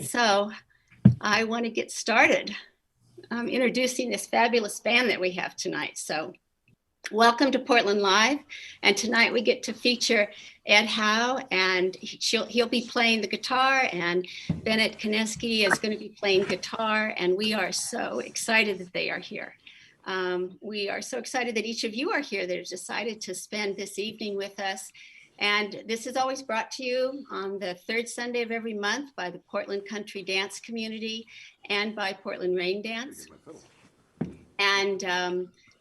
So I want to get started introducing this fabulous band that we have tonight. So welcome to Portland Live. And tonight we get to feature Ed Howe, and he'll be playing the guitar, and Bennett Koneski is going to be playing guitar. And we are so excited that they are here. We are so excited that each of you are here that have decided to spend this evening with us. And this is always brought to you on the third Sunday of every month by the Portland Country Dance Community and by Portland Rain Dance. And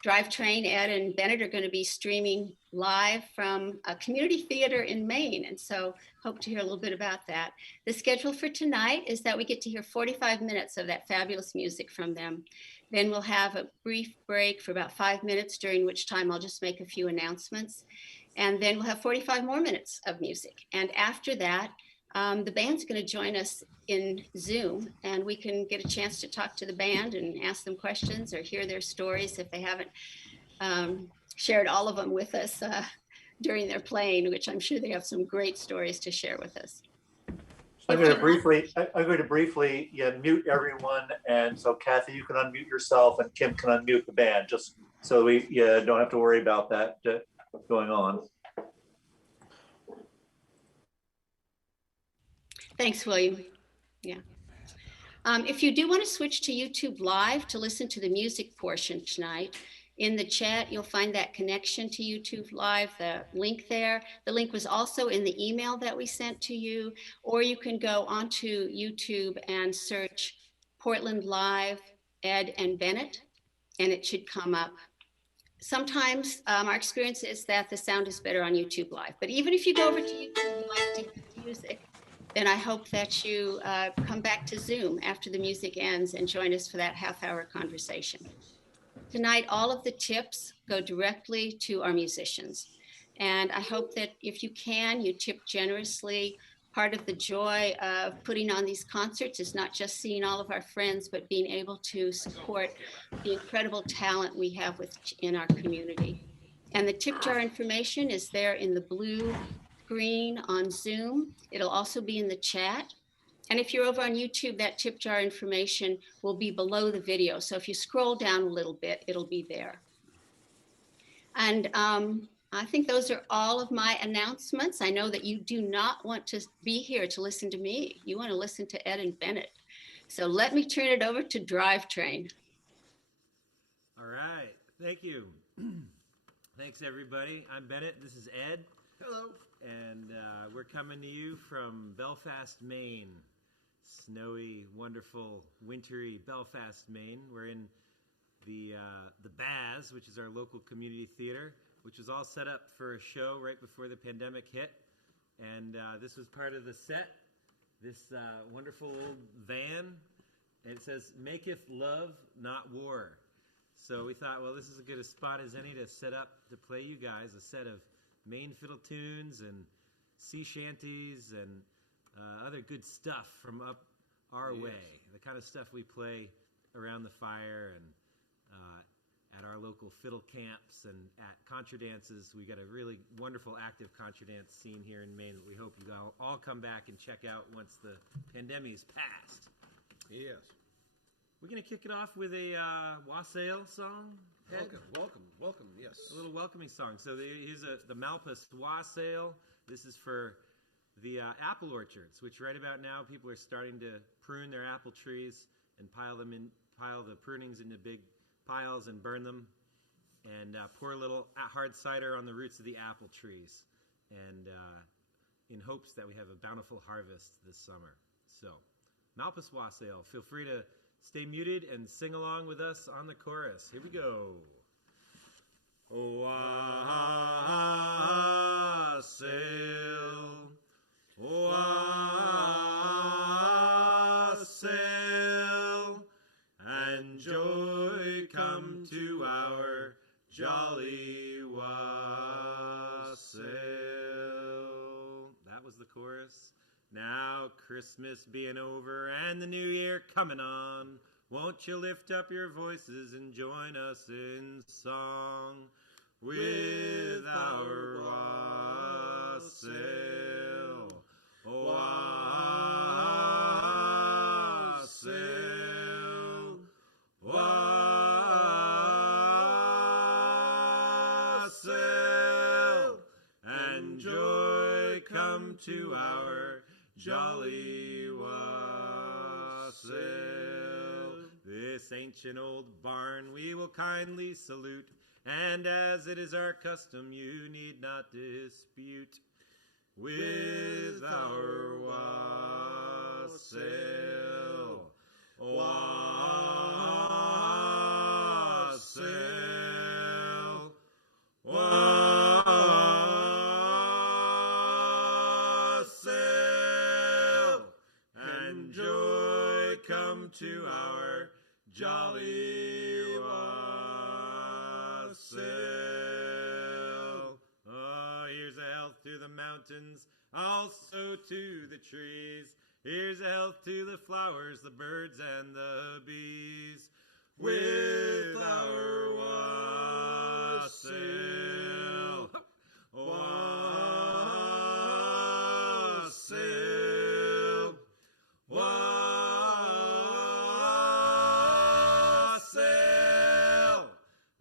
Drivetrain, Ed and Bennett are going to be streaming live from a community theater in Maine. And so hope to hear a little bit about that. The schedule for tonight is that we get to hear 45 minutes of that fabulous music from them. Then we'll have a brief break for about 5 minutes, during which time I'll just make a few announcements. And then we'll have 45 more minutes of music. And after that, the band's going to join us in Zoom, and we can get a chance to talk to the band and ask them questions or hear their stories if they haven't shared all of them with us during their playing, which I'm sure they have some great stories to share with us. I'm going to briefly mute everyone, and so Kathy, you can unmute yourself, and Kim can unmute the band, just so we don't have to worry about that going on. Thanks, William. Yeah. If you do want to switch to YouTube Live to listen to the music portion tonight, in the chat, you'll find that connection to YouTube Live, the link there. The link was also in the email that we sent to you, or you can go onto YouTube and search Portland Live, Ed and Bennett, and it should come up. Sometimes our experience is that the sound is better on YouTube Live, but even if you go over to YouTube Live to get the music, then I hope that you come back to Zoom after the music ends and join us for that half-hour conversation. Tonight, all of the tips go directly to our musicians. And I hope that if you can, you tip generously. Part of the joy of putting on these concerts is not just seeing all of our friends, but being able to support the incredible talent we have in our community. And the tip jar information is there in the blue screen on Zoom. It'll also be in the chat. And if you're over on YouTube, that tip jar information will be below the video. So if you scroll down a little bit, it'll be there. And I think those are all of my announcements. I know that you do not want to be here to listen to me. You want to listen to Ed and Bennett. So let me turn it over to Drivetrain. All right. Thank you. Thanks, everybody. I'm Bennett. This is Ed. Hello. And we're coming to you from Belfast, Maine. Snowy, wonderful, wintry Belfast, Maine. We're in the Baz, which is our local community theater, which was all set up for a show right before the pandemic hit. And this was part of the set, this wonderful old van. And it says, "Maketh love, not war." So we thought, well, this is as good a spot as any to set up to play you guys a set of Maine fiddle tunes and sea shanties and other good stuff from up our way. The kind of stuff we play around the fire and at our local fiddle camps and at contra dances. We got a really wonderful active contra dance scene here in Maine that we hope you all come back and check out once the pandemic's passed. Yes. We're going to kick it off with a wassail song. Welcome, yes. A little welcoming song. So here's the Malpas wassail. This is for the apple orchards, which right about now people are starting to prune their apple trees and pile the prunings into big piles and burn them, and pour a little hard cider on the roots of the apple trees, and in hopes that we have a bountiful harvest this summer. So, Malpas wassail. Feel free to stay muted and sing along with us on the chorus. Here we go. Wassail, wassail, and joy come to our jolly wassail. That was the chorus. Now Christmas being over and the new year coming on, won't you lift up your voices and join us in song with our wassail, wassail. come to our jolly wassail. This ancient old barn we will kindly salute, and as it is our custom, you need not dispute with our wassail. Wassail. Wassail. And joy come to our jolly wassail. Oh, here's a health to the mountains, also to the trees. Here's a health to the flowers, the birds, and the bees. With our wassail. Wassail. Wassail.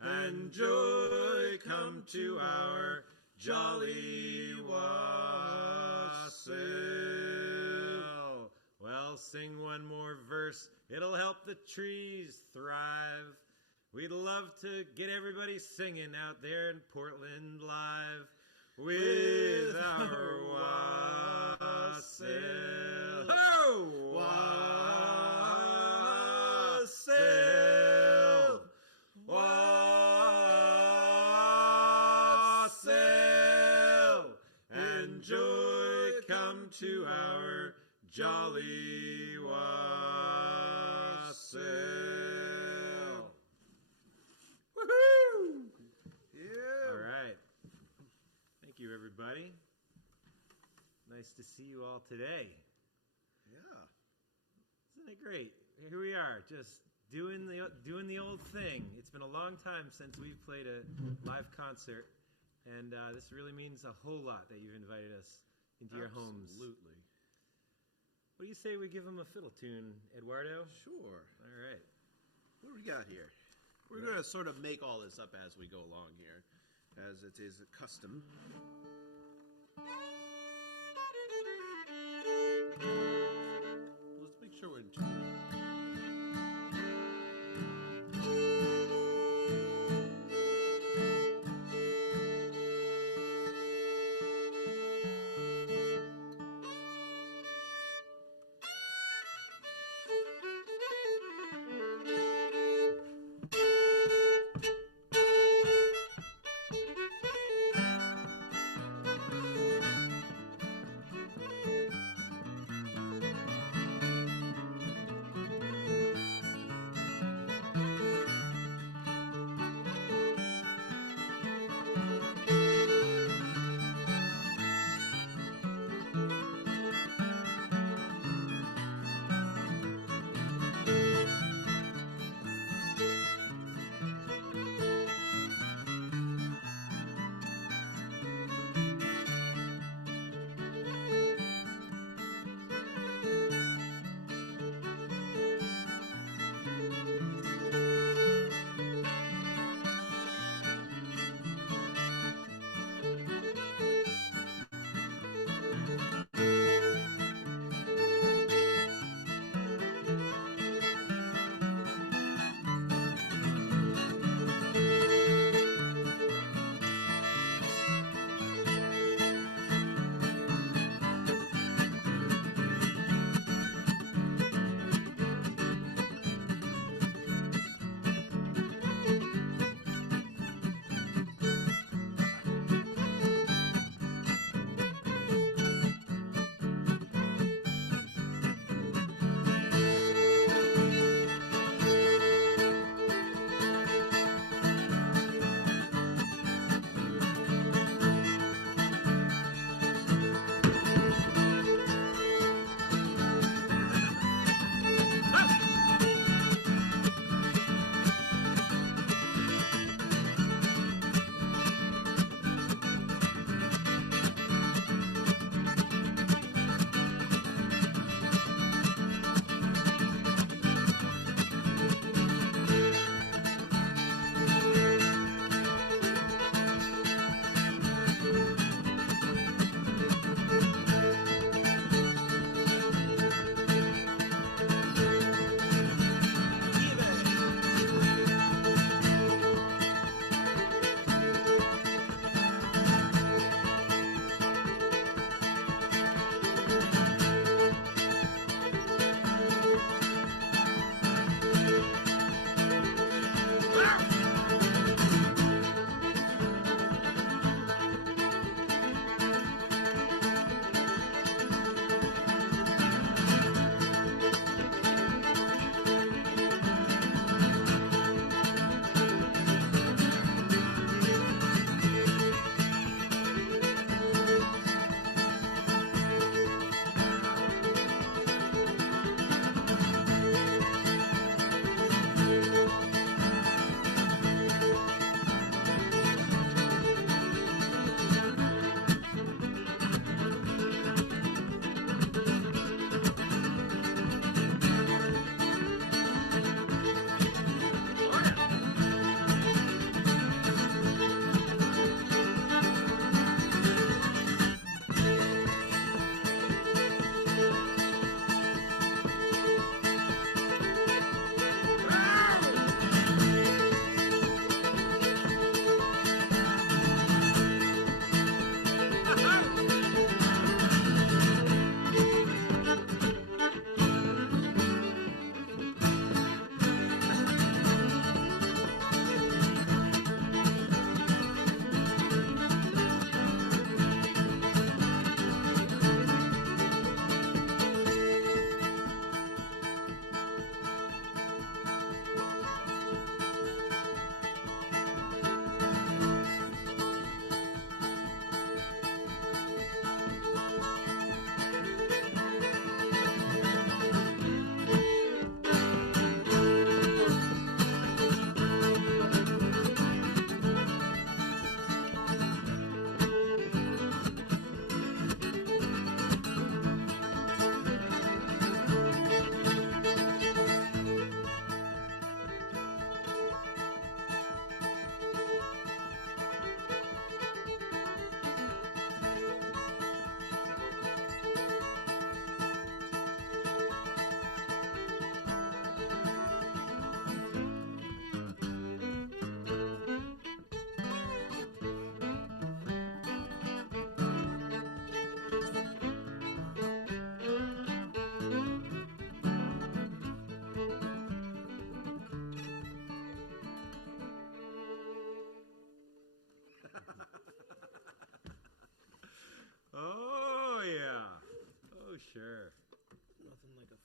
And joy come to our jolly wassail. Well, sing one more verse. It'll help the trees thrive. We'd love to get everybody singing out there in Portland live with our wassail. Ho! Wassail. Wassail. And joy come to our jolly wassail. Woohoo! Yeah. All right. Thank you, everybody. Nice to see you all today. Yeah. Isn't it great? Here we are, just doing the old thing. It's been a long time since we've played a live concert, and this really means a whole lot that you've invited us into your homes. Absolutely. What do you say we give them a fiddle tune, Eduardo? Sure. All right. What do we got here? We're going to sort of make all this up as we go along here, as it is a custom. Let's make sure we're in tune.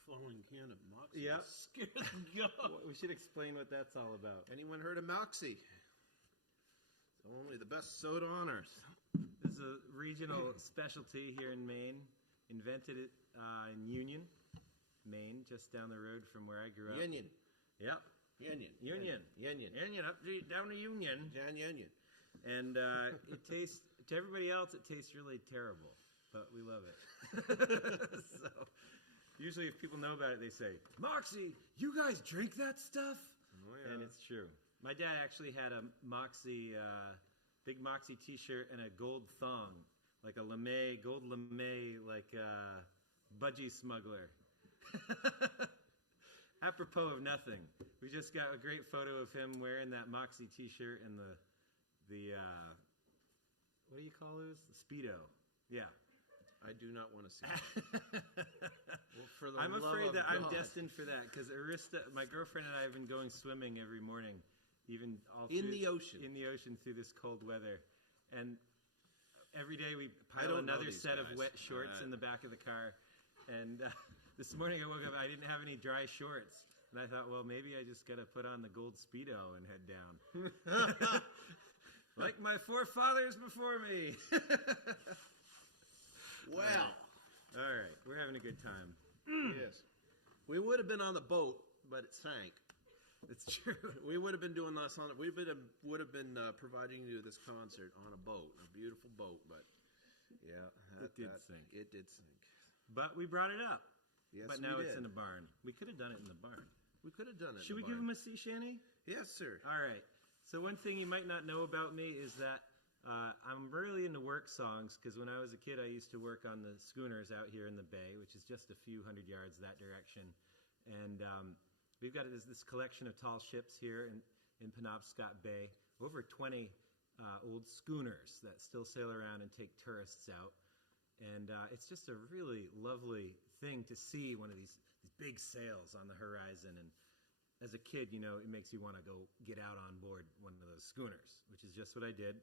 overflowing can of Moxie. Yep. Scared the God. We should explain what that's all about. Anyone heard of Moxie? Only the best soda on earth. This is a regional specialty here in Maine. Invented it in Union, Maine, just down the road from where I grew up. Union. Yep. Union. Up down to Union. Jan Union. And it tastes, to everybody else, it tastes really terrible, but we love it. So usually if people know about it, they say, Moxie, you guys drink that stuff? Oh, yeah. And it's true. My dad actually had a Moxie, big Moxie t-shirt and a gold thong, like a gold lame, like budgie smuggler. Apropos of nothing, we just got a great photo of him wearing that Moxie t-shirt and the what do you call those? The Speedo. Yeah. I do not want to see that. Well, I'm afraid that I'm destined for that because my girlfriend and I have been going swimming every morning, even in the ocean through this cold weather, and every day we pile another set of wet shorts in the back of the car. And this morning I woke up, I didn't have any dry shorts, and I thought, well, maybe I just gotta put on the gold Speedo and head down, like my forefathers before me. Well, all right, we're having a good time. Yes, we would have been on the boat, but it sank. It's true. We would have been doing this on it. We would have been providing you this concert on a boat, a beautiful boat. But yeah, it did sink. It did sink. But we brought it up. Yes, but now it's in a barn. We could have done it in the barn. We could have done it. Should we give him a sea shanty? Yes, sir. All right. So one thing you might not know about me is that I'm really into work songs because when I was a kid, I used to work on the schooners out here in the bay, which is just a few hundred yards that direction. And we've got this collection of tall ships here in Penobscot Bay, over 20 old schooners that still sail around and take tourists out. And it's just a really lovely thing to see one of these big sails on the horizon. And as a kid, you know, it makes you want to go get out on board one of those schooners, which is just what I did.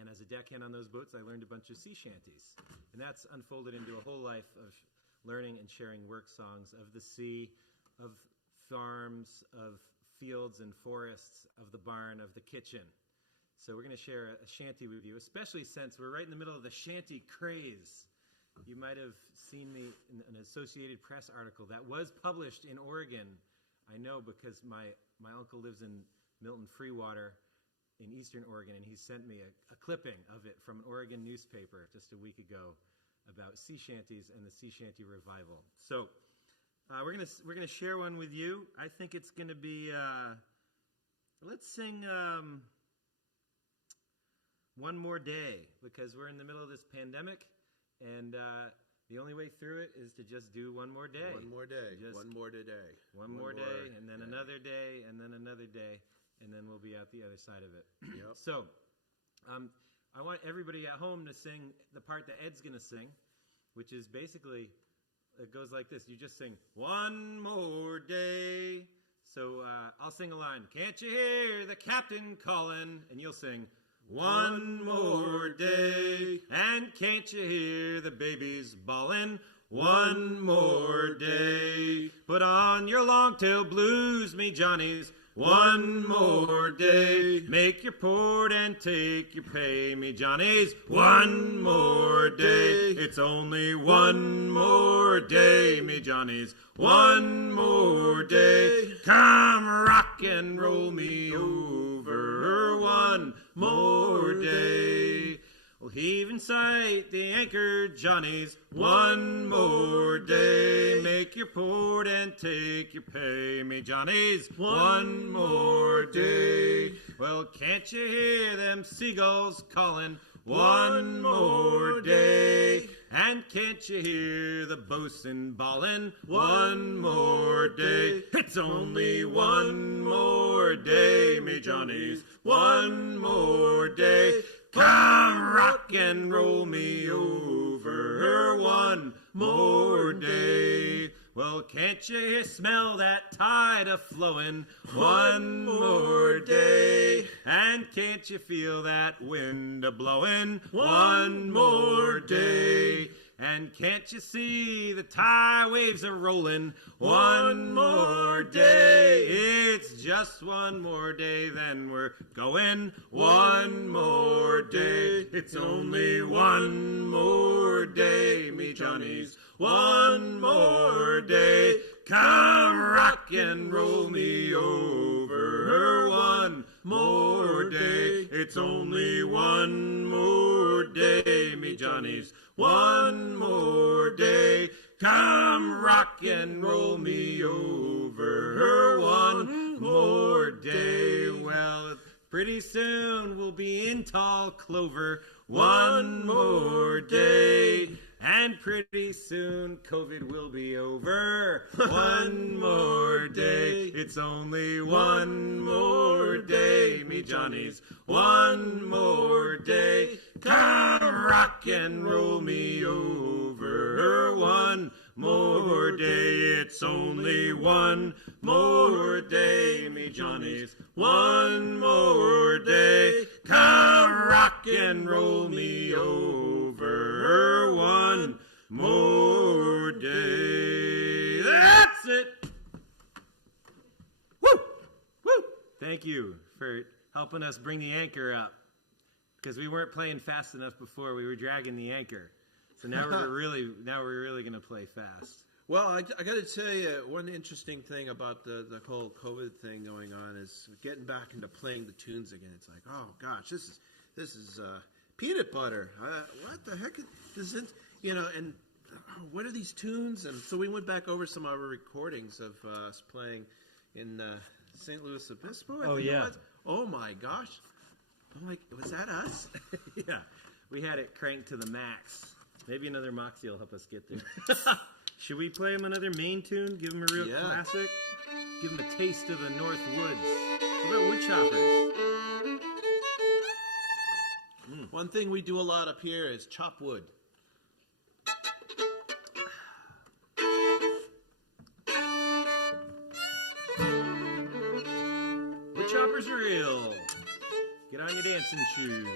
And as a deckhand on those boats, I learned a bunch of sea shanties. And that's unfolded into a whole life of learning and sharing work songs of the sea, of farms, of fields and forests, of the barn, of the kitchen. So we're going to share a shanty with you, especially since we're right in the middle of the shanty craze. You might have seen me in an Associated Press article that was published in Oregon. I know because my uncle lives in Milton Freewater in eastern Oregon, and he sent me a clipping of it from an Oregon newspaper just a week ago about sea shanties and the sea shanty revival. So we're gonna share one with you. I think it's gonna be let's sing One More Day, because we're in the middle of this pandemic, and the only way through it is to just do one more day. One more day. One more day. One more day, and then another day, and then another day, and then we'll be out the other side of it. Yep. So I want everybody at home to sing the part that Ed's going to sing, which is basically, it goes like this. You just sing, one more day. So I'll sing a line. Can't you hear the captain calling? And you'll sing, one more day. And can't you hear the babies bawling? One more day. Put on your long-tail blues, me Johnnies. One more day. Make your port and take your pay, me Johnnies. One more day. It's only one more day, me Johnnies. One more day. Come rock and roll me over. One more day. We'll heave in sight the anchor, Johnnies. One more day. Make your port and take your pay, me Johnnies. One more day. Well, can't you hear them seagulls calling? One more day. And can't you hear the bosun bawling? One more day. It's only one more day, me Johnnies. One more day. Come rock and roll me over. One more day. Well, can't you smell that tide a-flowing? One more day. And can't you feel that wind a-blowing? One more day. And can't you see the tide waves are rolling? One more day, it's just one more day, then we're going. One more day, it's only one more day, me Johnnies. One more day, come rock and roll me over. One more day, it's only one more day, me Johnnies. One more day, come rock and roll me over. One more day, well, pretty soon we'll be in tall clover. One more day, and pretty soon COVID will be over. One more day, it's only one more day, me Johnnies. One more day, come rock and roll me over. One more day, it's only one more day, me Johnnies. One more day, come rock and roll me over. One more day. That's it. Woo! Woo! Thank you for helping us bring the anchor up, because we weren't playing fast enough before. We were dragging the anchor. So now we're really going to play fast. Well, I got to tell you, one interesting thing about the whole COVID thing going on is getting back into playing the tunes again. It's like, oh gosh, this is peanut butter. What the heck is it? And what are these tunes? And so we went back over some of our recordings of us playing in St. Louis Obispo. I think it was. Oh my gosh! I'm like, was that us? Yeah, we had it cranked to the max. Maybe another Moxie will help us get there. Should we play him another Maine tune? Give him a real classic? Give him a taste of the North Woods. What about woodchoppers? One thing we do a lot up here is chop wood. Woodchoppers are real. Get on your dancing shoes.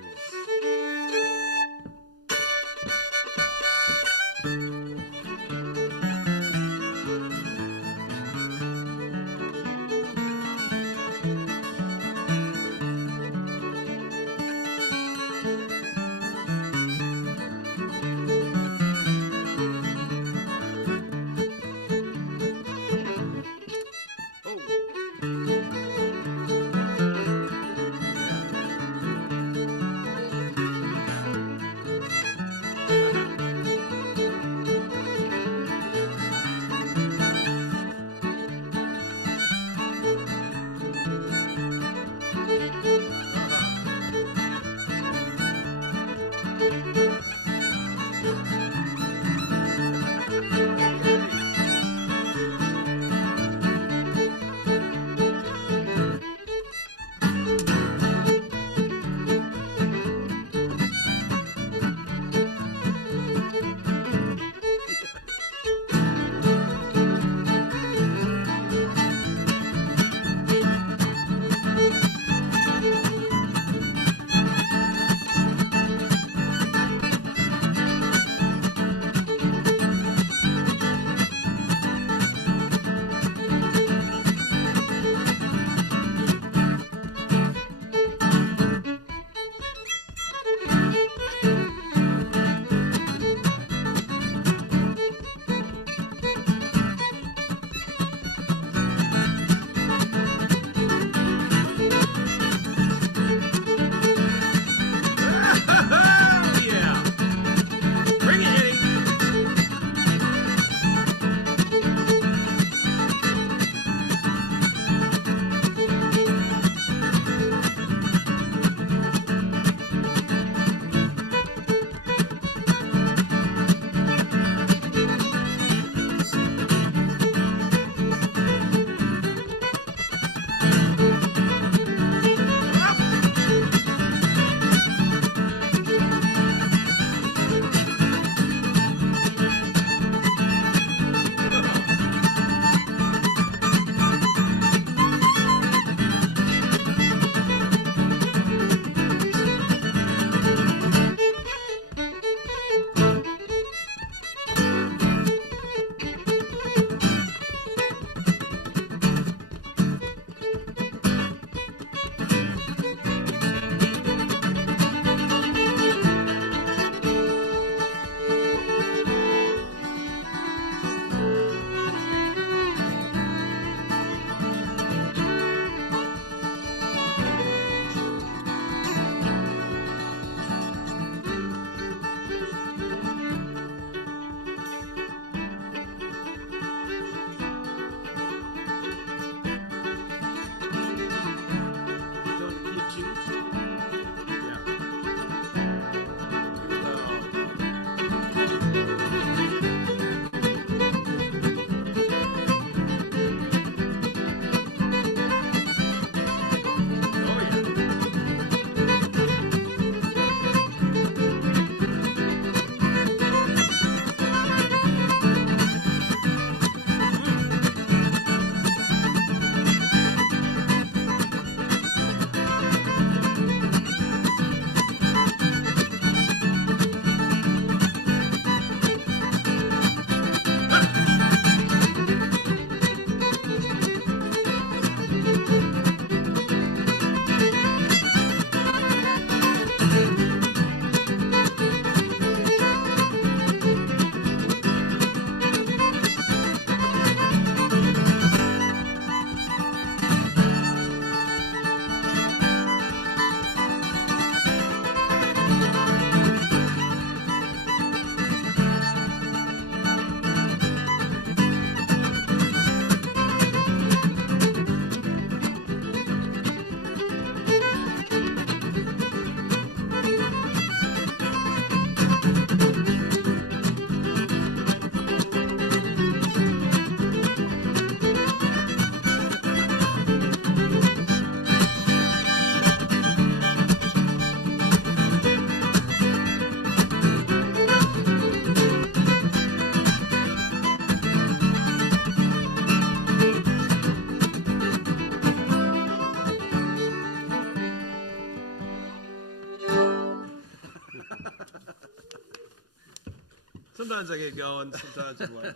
sometimes I get going. Sometimes I'm like,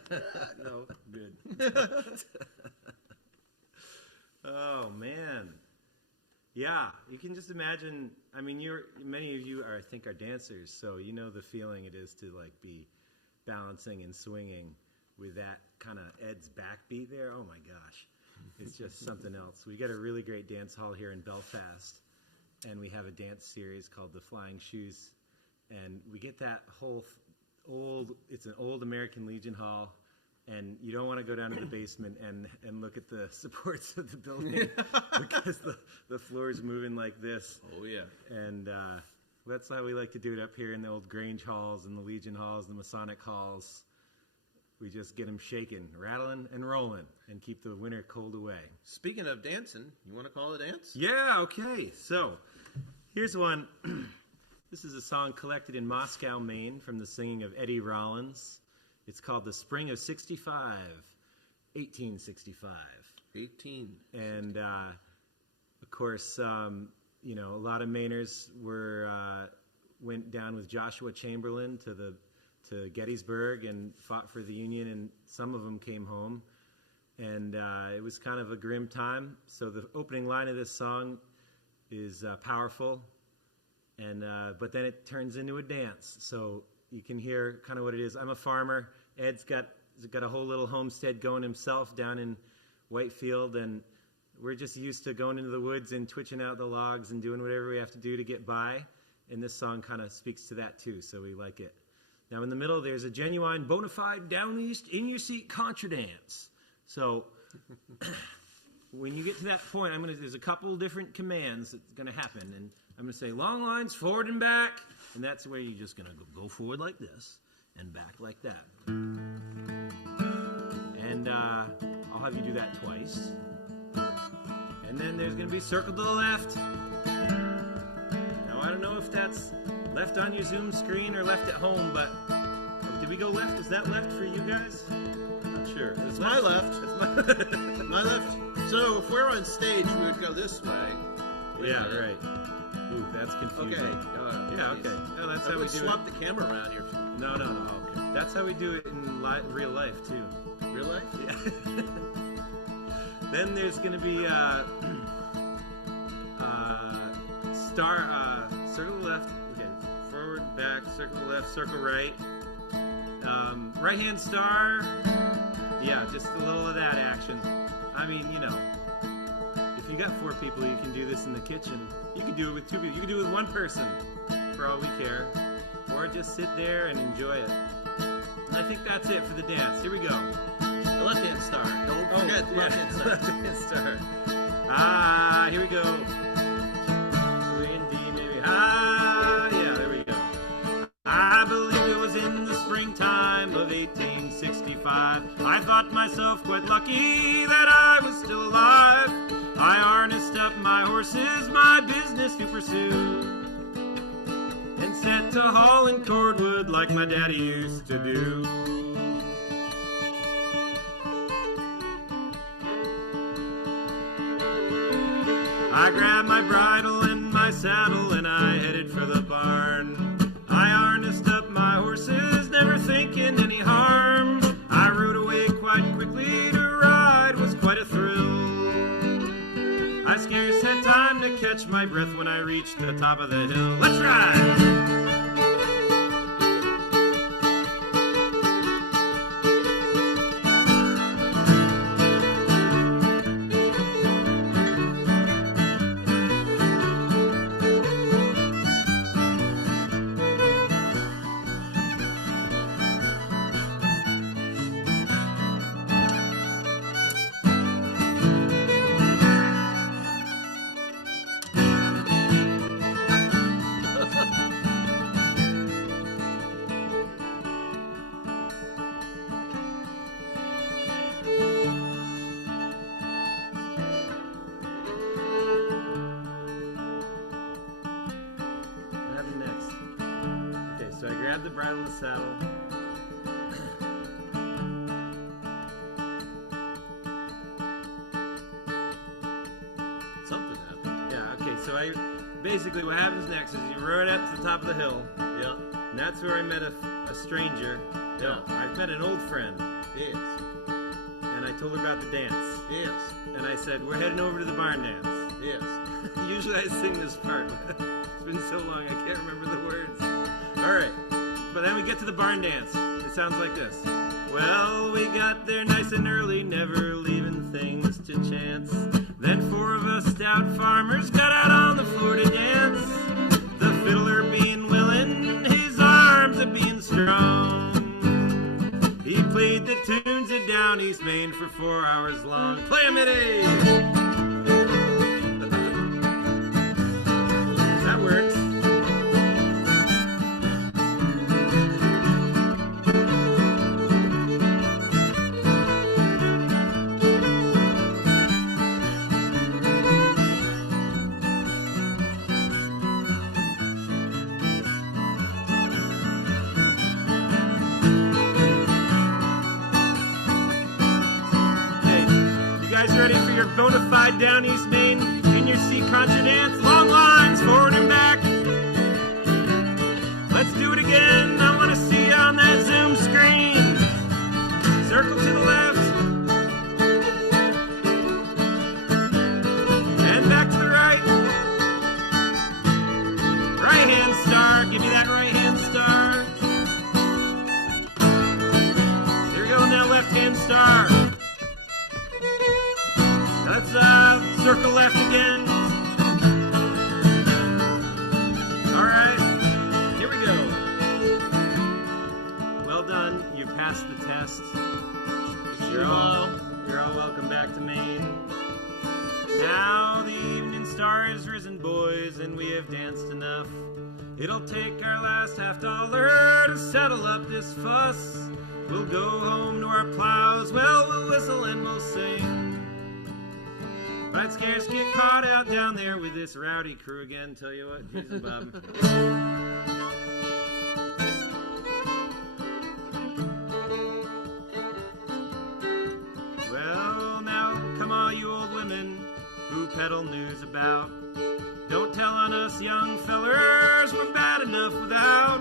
no, good. Oh man, yeah. You can just imagine. I mean, many of you are, I think, are dancers, so you know the feeling it is to like be balancing and swinging with that kind of Ed's backbeat there. Oh my gosh, it's just something else. We got a really great dance hall here in Belfast, and we have a dance series called the Flying Shoes, and we get that whole it's an old American Legion hall, and you don't want to go down to the basement and look at the supports of the building because the floor is moving like this. Oh yeah. And that's how we like to do it up here in the old Grange halls and the Legion halls, the Masonic halls. We just get them shaking, rattling, and rolling, and keep the winter cold away. Speaking of dancing, you want to call a dance? Yeah, okay. So, here's one. This is a song collected in Moscow, Maine, from the singing of Eddie Rollins. It's called The Spring of 1865. 18. And, of course, you know, a lot of Mainers went down with Joshua Chamberlain to Gettysburg and fought for the Union, and some of them came home. And it was kind of a grim time. So the opening line of this song is powerful, and but then it turns into a dance. So you can hear kind of what it is. I'm a farmer. Ed's got a whole little homestead going himself down in Whitefield, and we're just used to going into the woods and twitching out the logs and doing whatever we have to do to get by. And this song kind of speaks to that too, so we like it. Now in the middle, there's a genuine, bona fide, down east, in your seat contra dance. So when you get to that point, there's a couple different commands that's going to happen, and I'm going to say long lines, forward and back, and that's where you're just going to go forward like this and back like that. And I'll have you do that twice. And then there's going to be circle to the left. Now I don't know if that's left on your Zoom screen or left at home, but did we go left? Is that left for you guys? I'm not sure. It's my left. My left. So if we're on stage, we would go this way. Yeah, right. Ooh, that's confusing. Okay. Yeah, okay. No, that's how we do swap the camera around here. No. Okay. That's how we do it in real life too. Real life? Yeah. Then there's going to be circle left. Okay, forward, back, circle left, circle right. Right hand star. Yeah, just a little of that action. I mean, you know, if you got 4 people, you can do this in the kitchen. You can do it with 2 people. You can do it with 1 person, for all we care. Or just sit there and enjoy it. And I think that's it for the dance. Here we go. The left hand star. Don't forget the left hand star. Left hand star. Here we go. Yeah, there we go. I believe it was in the springtime of 1865. I thought myself quite lucky that I was still alive. I harnessed up my horses, my business to pursue, and set to hauling cordwood like my daddy used to do. I grabbed my bridle and my saddle and I headed for the barn. I harnessed up my horses, never thinking any harm. I rode away quite quickly, to ride was quite a thrill. I scarce had time to catch my breath when I reached the top of the hill. Let's ride! Grab the bridle and the saddle. Something happened. Yeah, okay, so basically what happens next is you rode up to the top of the hill. Yeah. And that's where I met a stranger No, I've met an old friend. Yes. And I told her about the dance. Yes. And I said, we're heading over to the barn dance. Yes. Usually I sing this part, but it's been so long I can't remember the words. All right. But then we get to the barn dance. It sounds like this. Well, we got there nice and early, never leaving things to chance. Then 4 of us stout farmers got out on the floor to dance. The fiddler being willing, his arms a being strong. He played the tunes of Down East Maine for 4 hours long. Play 'em, Eddie! That works. Ready for your bona fide Down East Maine in your seat contra dance? Long lines, forward and back. Let's do it again. I want to see you on that Zoom screen. Circle to the left. And back to the right. Right hand star. Give me that right hand star. Here we go. Now left hand star. Let's circle left again. All right, here we go. Well done. You passed the test. You're all welcome back to Maine. Now the evening star is risen, boys, and we have danced enough. It'll take our last $50 to settle up this fuss. We'll go home to our plows. Well, we'll whistle and we'll sing. I'd scarce get caught out down there with this rowdy crew again. Tell you what, here's a bub. Well, now come all you old women who peddle news about. Don't tell on us young fellers, we're bad enough without.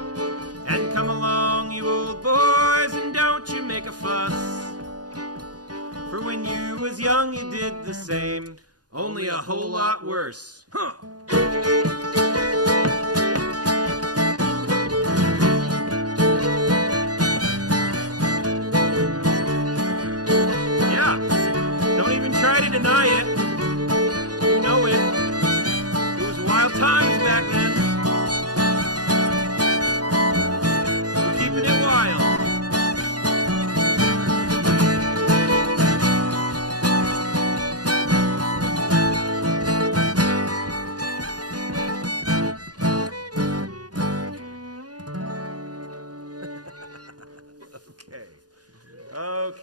And come along, you old boys, and don't you make a fuss. For when you was young, you did the same, only a whole lot worse. Huh. Yeah, don't even try to deny it. You know it. It was wild times back then. We're keeping it wild.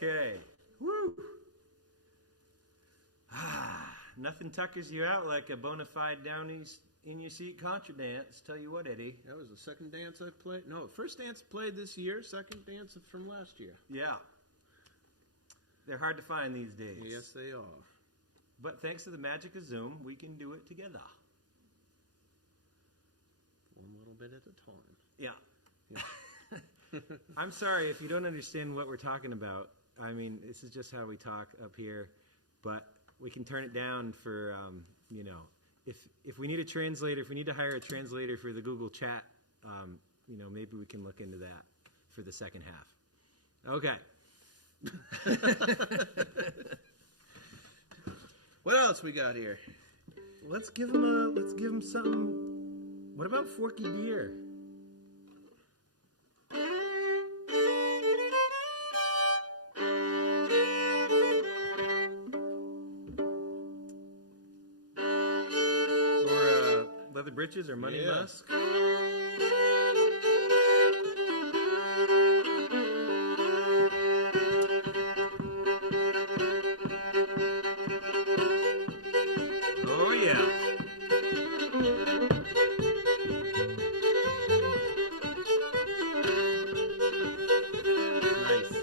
Okay. Woo. Nothing tuckers you out like a bona fide Down East in your seat contra dance. Tell you what, Eddie. That was the second dance I played. No, first dance I played this year, second dance from last year. Yeah. They're hard to find these days. Yes, they are. But thanks to the magic of Zoom, we can do it together. One little bit at a time. Yeah. I'm sorry if you don't understand what we're talking about. I mean, this is just how we talk up here, but we can turn it down for, if we need a translator, if we need to hire a translator for the Google chat, maybe we can look into that for the second half. Okay. What else we got here? Let's give him something. What about Forky Deer? Leather Britches or Money Musk? Oh yeah. Nice.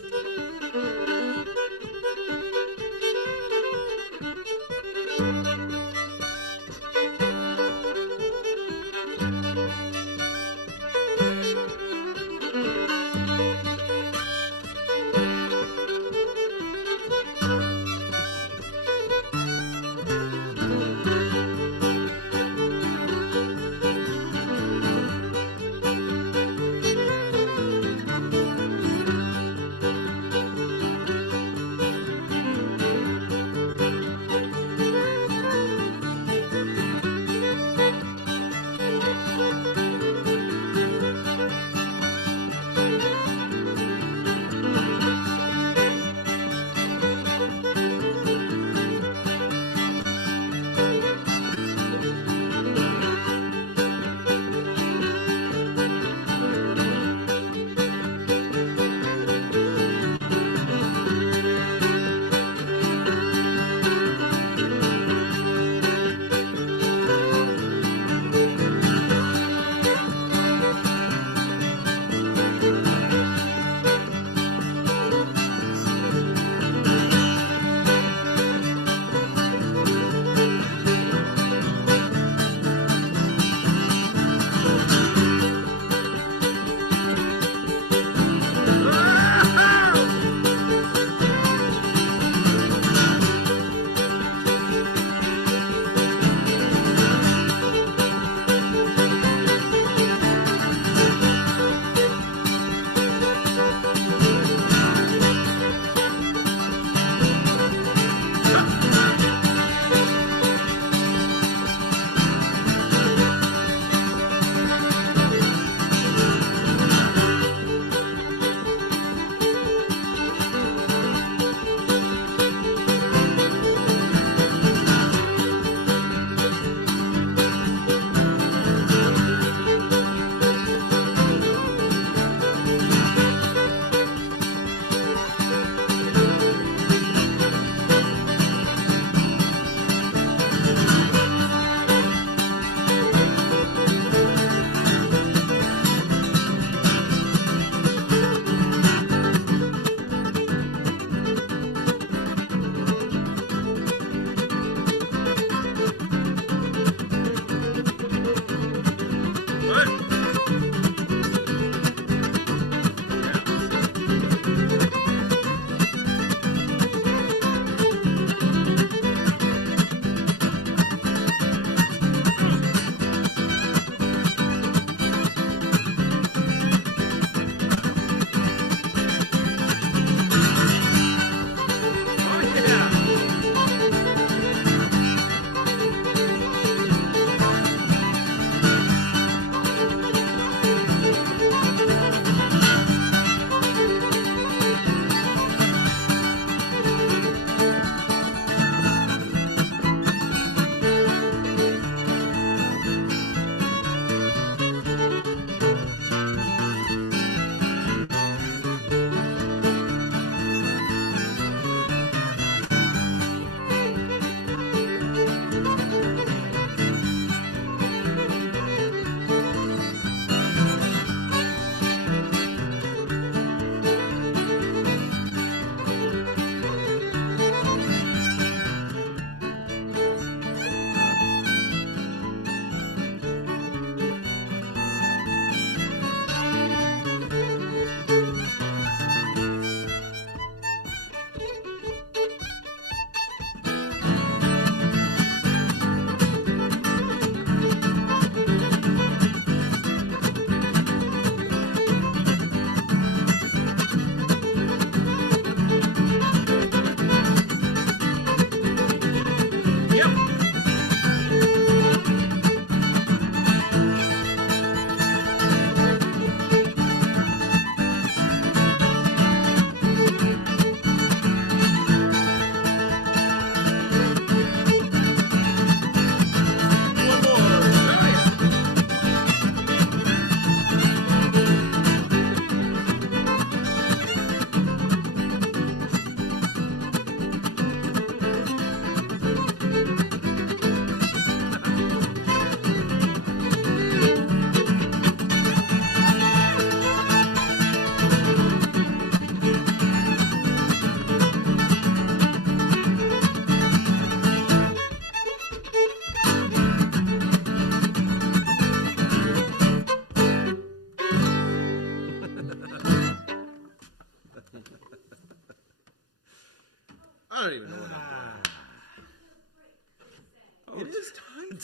It is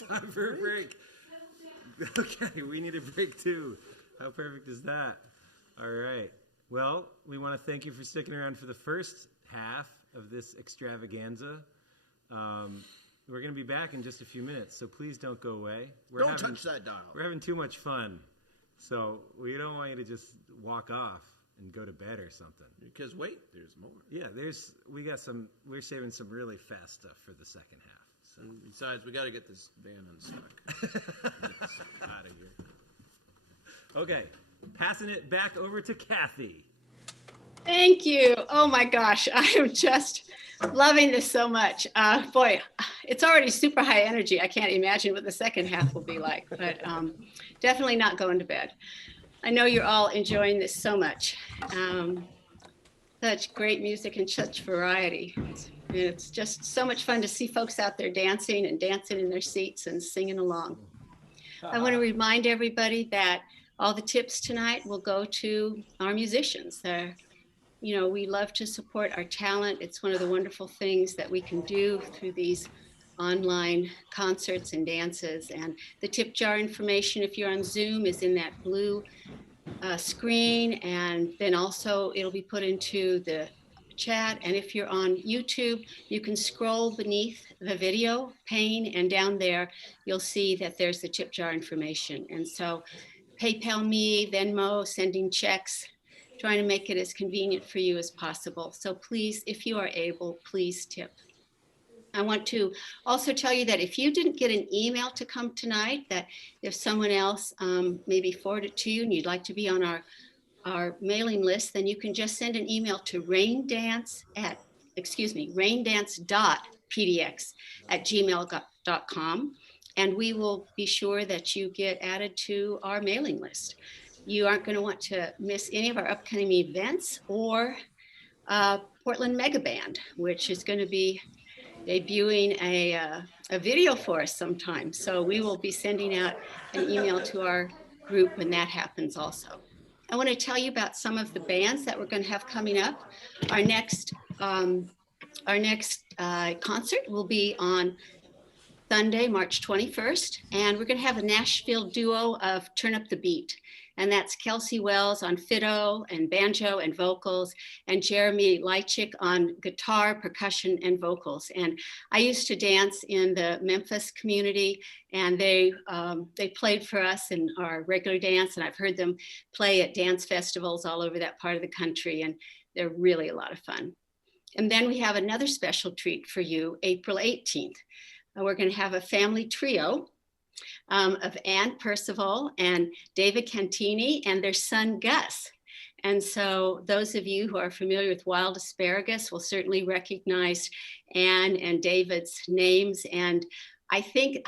time for a break. Okay, we need a break too. How perfect is that? All right. Well, we want to thank you for sticking around for the first half of this extravaganza. We're going to be back in just a few minutes, so please don't go away. Don't touch that dial. We're having too much fun, so we don't want you to just walk off and go to bed or something. Because wait, there's more. Yeah, we're saving some really fast stuff for the second half. So. Besides, we got to get this van unstuck. Out of here. Okay, passing it back over to Kathy. Thank you. Oh my gosh, I am just loving this so much. Boy, it's already super high energy. I can't imagine what the second half will be like, but definitely not going to bed. I know you're all enjoying this so much. Such great music and such variety. It's just so much fun to see folks out there dancing and dancing in their seats and singing along. I want to remind everybody that all the tips tonight will go to our musicians. We love to support our talent. It's one of the wonderful things that we can do through these online concerts and dances. And the tip jar information, if you're on Zoom, is in that blue screen. And then also it'll be put into the chat. And if you're on YouTube, you can scroll beneath the video pane, and down there, you'll see that there's the tip jar information. And so PayPal me, Venmo, sending checks, trying to make it as convenient for you as possible. So please, if you are able, please tip. I want to also tell you that if you didn't get an email to come tonight, that if someone else maybe forwarded it to you and you'd like to be on our mailing list, then you can just send an email to raindance.pdx@gmail.com, and we will be sure that you get added to our mailing list. You aren't going to want to miss any of our upcoming events or Portland Mega Band, which is going to be debuting a video for us sometime. So we will be sending out an email to our group when that happens also. I want to tell you about some of the bands that we're going to have coming up. Our next concert will be on Sunday, March 21st, and we're going to have a Nashville duo of Turn Up the Beat. And that's Kelsey Wells on fiddle and banjo and vocals, and Jeremy Lychik on guitar, percussion, and vocals. And I used to dance in the Memphis community, and they played for us in our regular dance, and I've heard them play at dance festivals all over that part of the country, and they're really a lot of fun. And then we have another special treat for you, April 18th. We're going to have a family trio of Ann Percival and David Cantini and their son Gus. And so those of you who are familiar with wild asparagus will certainly recognize Ann and David's names. And I think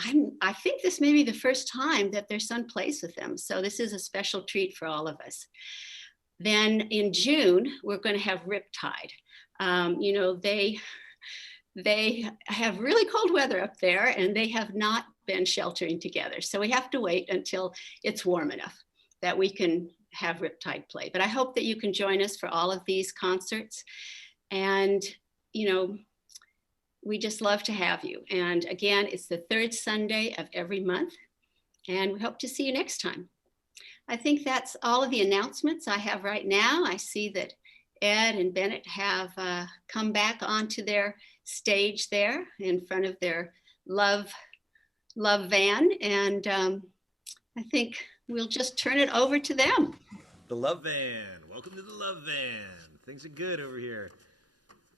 this may be the first time that their son plays with them. So this is a special treat for all of us. Then in June, we're going to have Riptide. They have really cold weather up there, and they have not been sheltering together. So we have to wait until it's warm enough that we can have Riptide play. But I hope that you can join us for all of these concerts. And, we just love to have you. And again, it's the third Sunday of every month, and we hope to see you next time. I think that's all of the announcements I have right now. I see that Ed and Bennett have come back onto their stage there in front of their love van, and I think we'll just turn it over to them. The Love Van. Welcome to the Love Van. Things are good over here.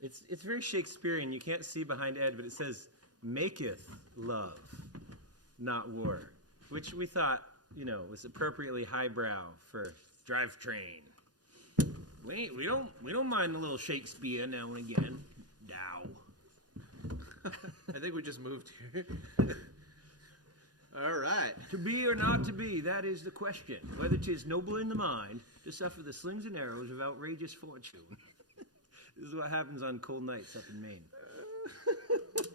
It's very Shakespearean. You can't see behind Ed, but it says "maketh love, not war," which we thought was appropriately highbrow for drivetrain. We don't mind a little Shakespeare now and again. Now. I think we just moved here. All right. To be or not to be, that is the question. Whether 'tis noble in the mind to suffer the slings and arrows of outrageous fortune. This is what happens on cold nights up in Maine.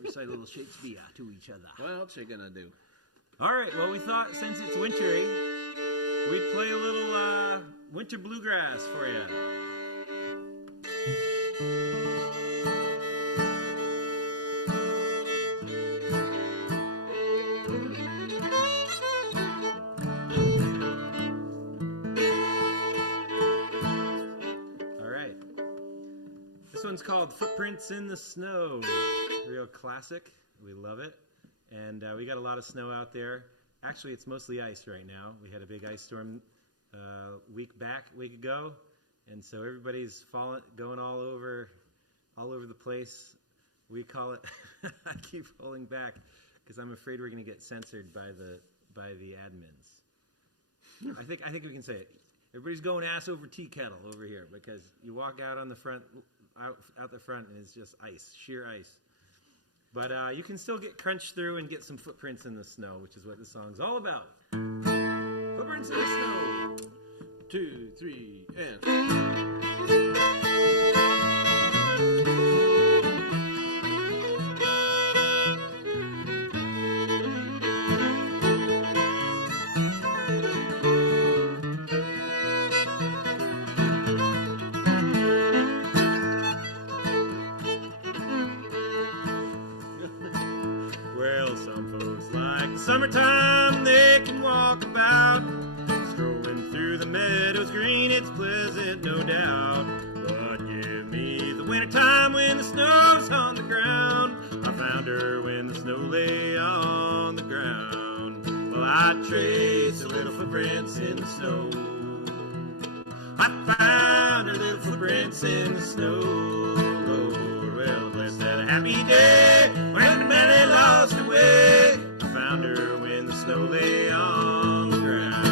Recite a little Shakespeare to each other. What else are you gonna do? All right. Well, we thought since it's wintry, we'd play a little winter bluegrass for you. called Footprints in the Snow. Real classic. We love it. And we got a lot of snow out there. Actually, it's mostly ice right now. We had a big ice storm week ago. And so everybody's going all over the place. We call it, I keep pulling back because I'm afraid we're going to get censored by the admins. I think we can say it. Everybody's going ass over tea kettle over here because you walk out on the front, out the front, and it's just ice, sheer ice. But you can still get crunched through and get some footprints in the snow, which is what the song's all about. Footprints in the snow. 2, 3, and... Well, some folks like the summertime, they can walk about, strolling through the meadows green, it's pleasant, no doubt. But give me the wintertime when the snow's on the ground. I found her when the snow lay on the ground. Well, I traced her little footprints in the snow. I found her little footprints in the snow. Lord, well, bless that happy day when the man lost her way. I found her when the snow lay on the ground.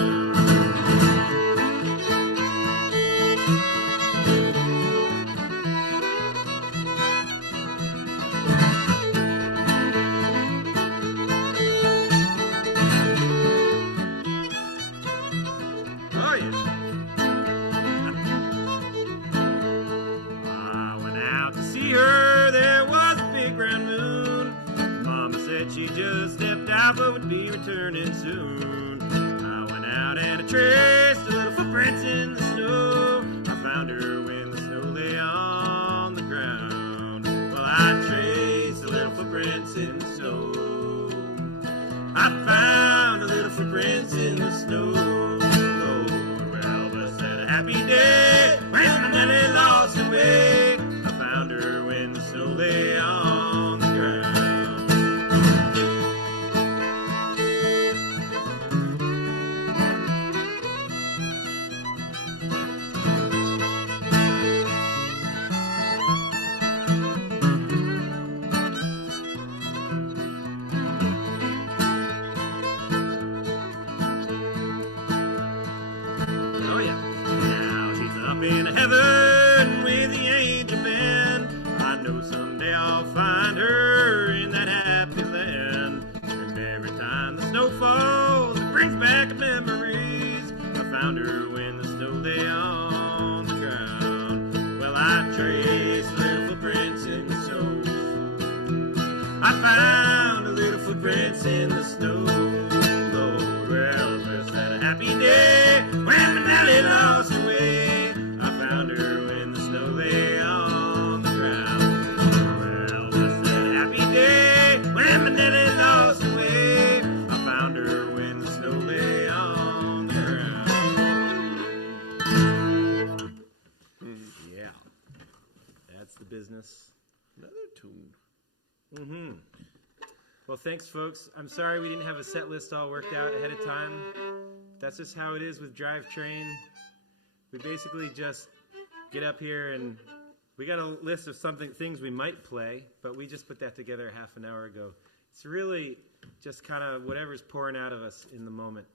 Oh, yeah. I went out to see her, there was a big round moon. Mama said she just stepped out but would be returning soon. I went out and I traced her little footprints in the snow. I found her when the snow lay on the ground. Well, I traced her little footprints in the snow. I found her little footprints in the snow. Lord, well, bless that happy day when my Nellie lost her way. I found her when the snow lay on the ground. Oh, yeah. Now she's up in heaven with the angel band. I know someday I'll find her in that happy land. And every time the snow falls, it brings back memories. I found her when the snow lay on the ground. Well, I traced little footprints in the snow. I found her little footprints in the snow. Lord, well, bless that happy day when my Nellie lost her way. I found her when the snow lay on the ground. Well, bless that happy day when my Nellie lost her way. I found her when the snow lay on the ground. Yeah, that's the business. Another tune. Mm-hmm. Well, thanks, folks. I'm sorry we didn't have a set list all worked out ahead of time. That's just how it is with Drivetrain. We basically just get up here and we got a list of things we might play, but we just put that together half an hour ago. It's really just kind of whatever's pouring out of us in the moment.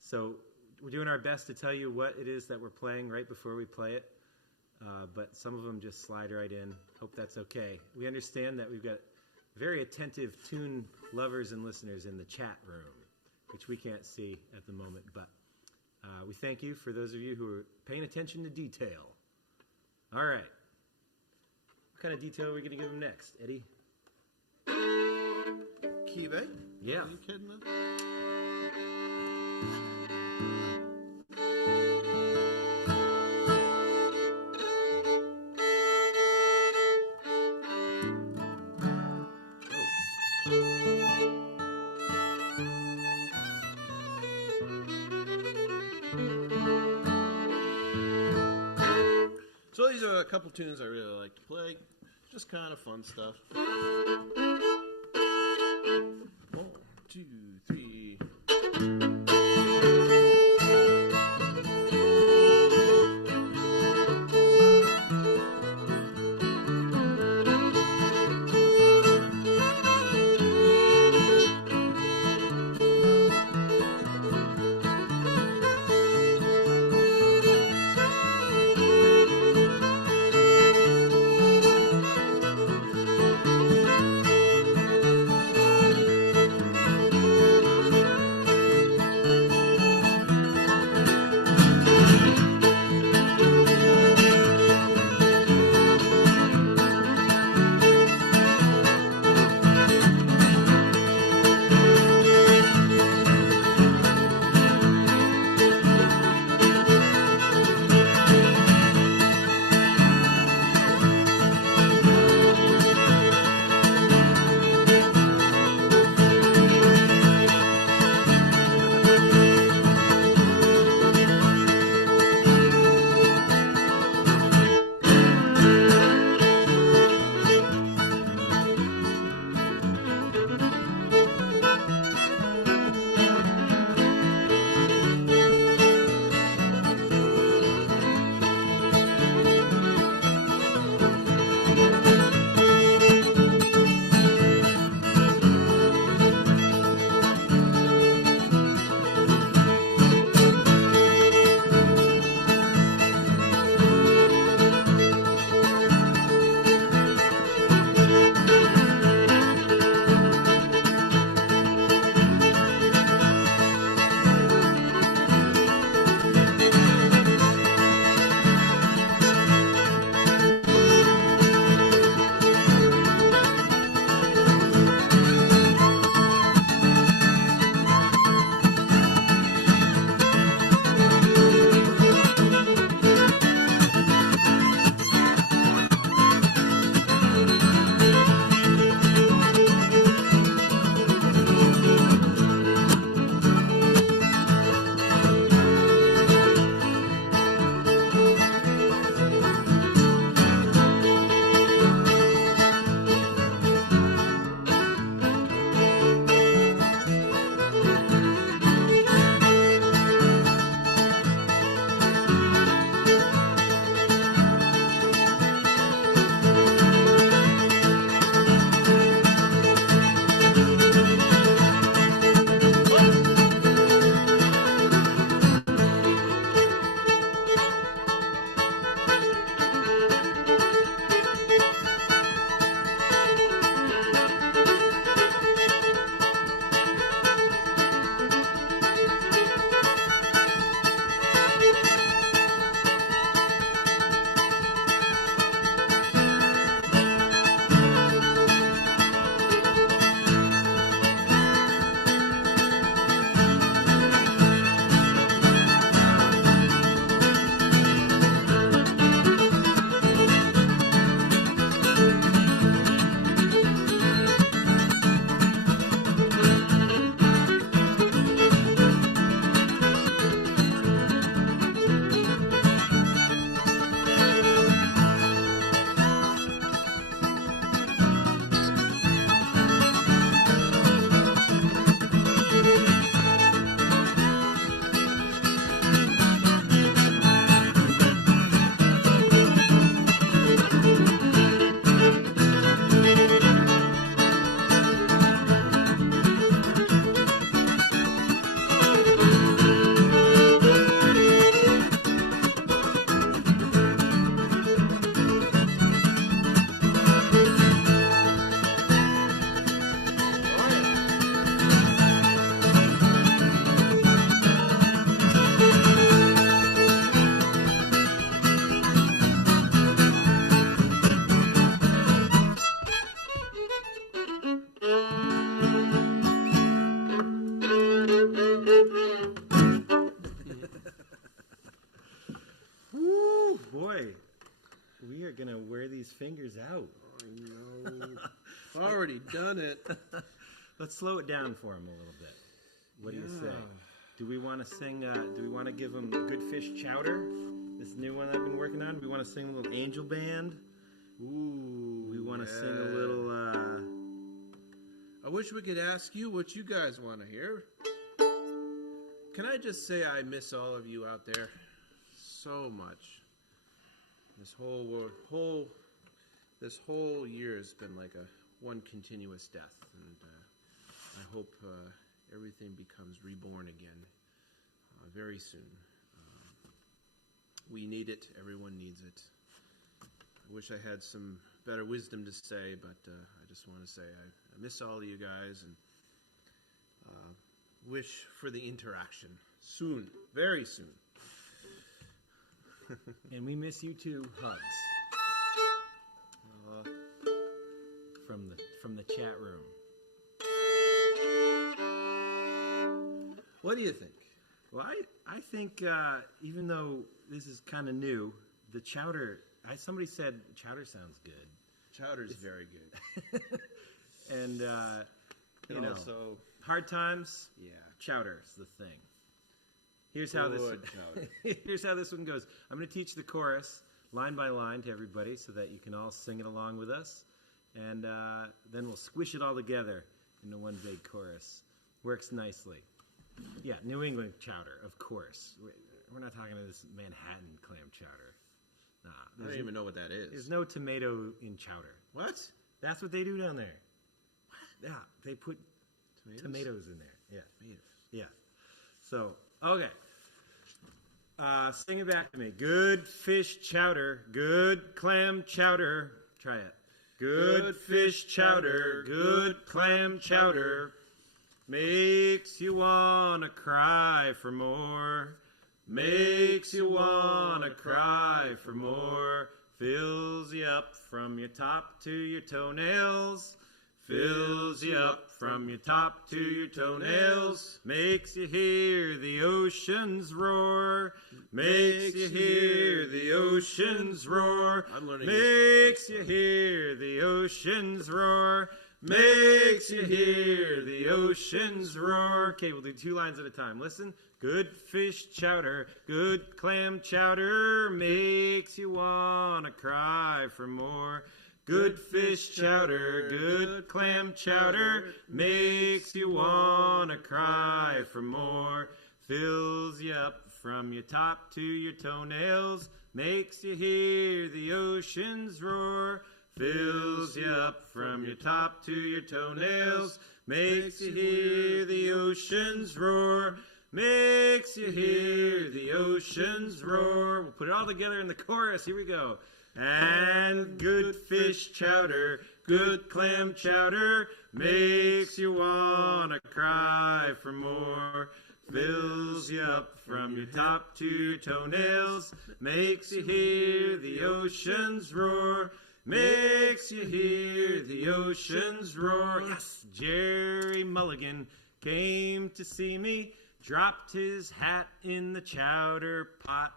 So we're doing our best to tell you what it is that we're playing right before we play it, but some of them just slide right in. Hope that's okay. We understand that we've got very attentive tune lovers and listeners in the chat room, which we can't see at the moment, but we thank you for those of you who are paying attention to detail. All right. What kind of detail are we going to give them next, Eddie? Kive? Yeah. Are you kidding me? So these are a couple tunes I really like to play. just kind of fun stuff. 1, 2, 3. fingers out. I know. Already done it. Let's slow it down for him a little bit. What do you say? Do we want to sing, do we want to give him Good Fish Chowder? This new one I've been working on. We want to sing a little Angel Band. Ooh, We want to sing a little. I wish we could ask you what you guys want to hear. Can I just say I miss all of you out there so much. This whole year has been like one continuous death, and I hope everything becomes reborn again very soon. We need it. Everyone needs it. I wish I had some better wisdom to say, but I just want to say I miss all of you guys, and wish for the interaction soon, very soon. And we miss you too. Hugs from the chat room. What do you think? Well, I think even though this is kind of new, the chowder. Somebody said chowder sounds good. Chowder's very good. And you know, also, hard times. yeah, Chowder's the thing. Here's how here's how this one goes. I'm going to teach the chorus line by line to everybody so that you can all sing it along with us, and then we'll squish it all together into one big chorus. Works nicely. Yeah, New England chowder, of course. We're not talking about this Manhattan clam chowder. Nah, I don't even know what that is. There's no tomato in chowder. What? That's what they do down there. Yeah, they put tomatoes in there. Yeah. Tomatoes. Yeah. So, okay. Sing it back to me. Good fish chowder, good clam chowder. Try it. Good fish chowder, good clam chowder. Makes you wanna cry for more. Makes you wanna cry for more. Fills you up from your top to your toenails. Fills you up from your top to your toenails. Makes you hear the oceans roar. Makes you hear the oceans roar. I'm learning. Makes you hear the oceans roar. Makes you hear the oceans roar. Okay, we'll do 2 lines at a time. Listen. Good fish chowder, good clam chowder, makes you wanna cry for more. Good fish chowder, good clam chowder, makes you wanna cry for more. Fills you up from your top to your toenails, makes you hear the oceans roar. Fills you up from your top to your toenails, makes you hear the oceans roar. Makes you hear the oceans roar. We'll put it all together in the chorus. Here we go. And good fish chowder, good clam chowder, makes you wanna cry for more. Fills you up from your top to your toenails, makes you hear the oceans roar. Makes you hear the oceans roar. Yes, Jerry Mulligan came to see me. Dropped his hat in the chowder pot,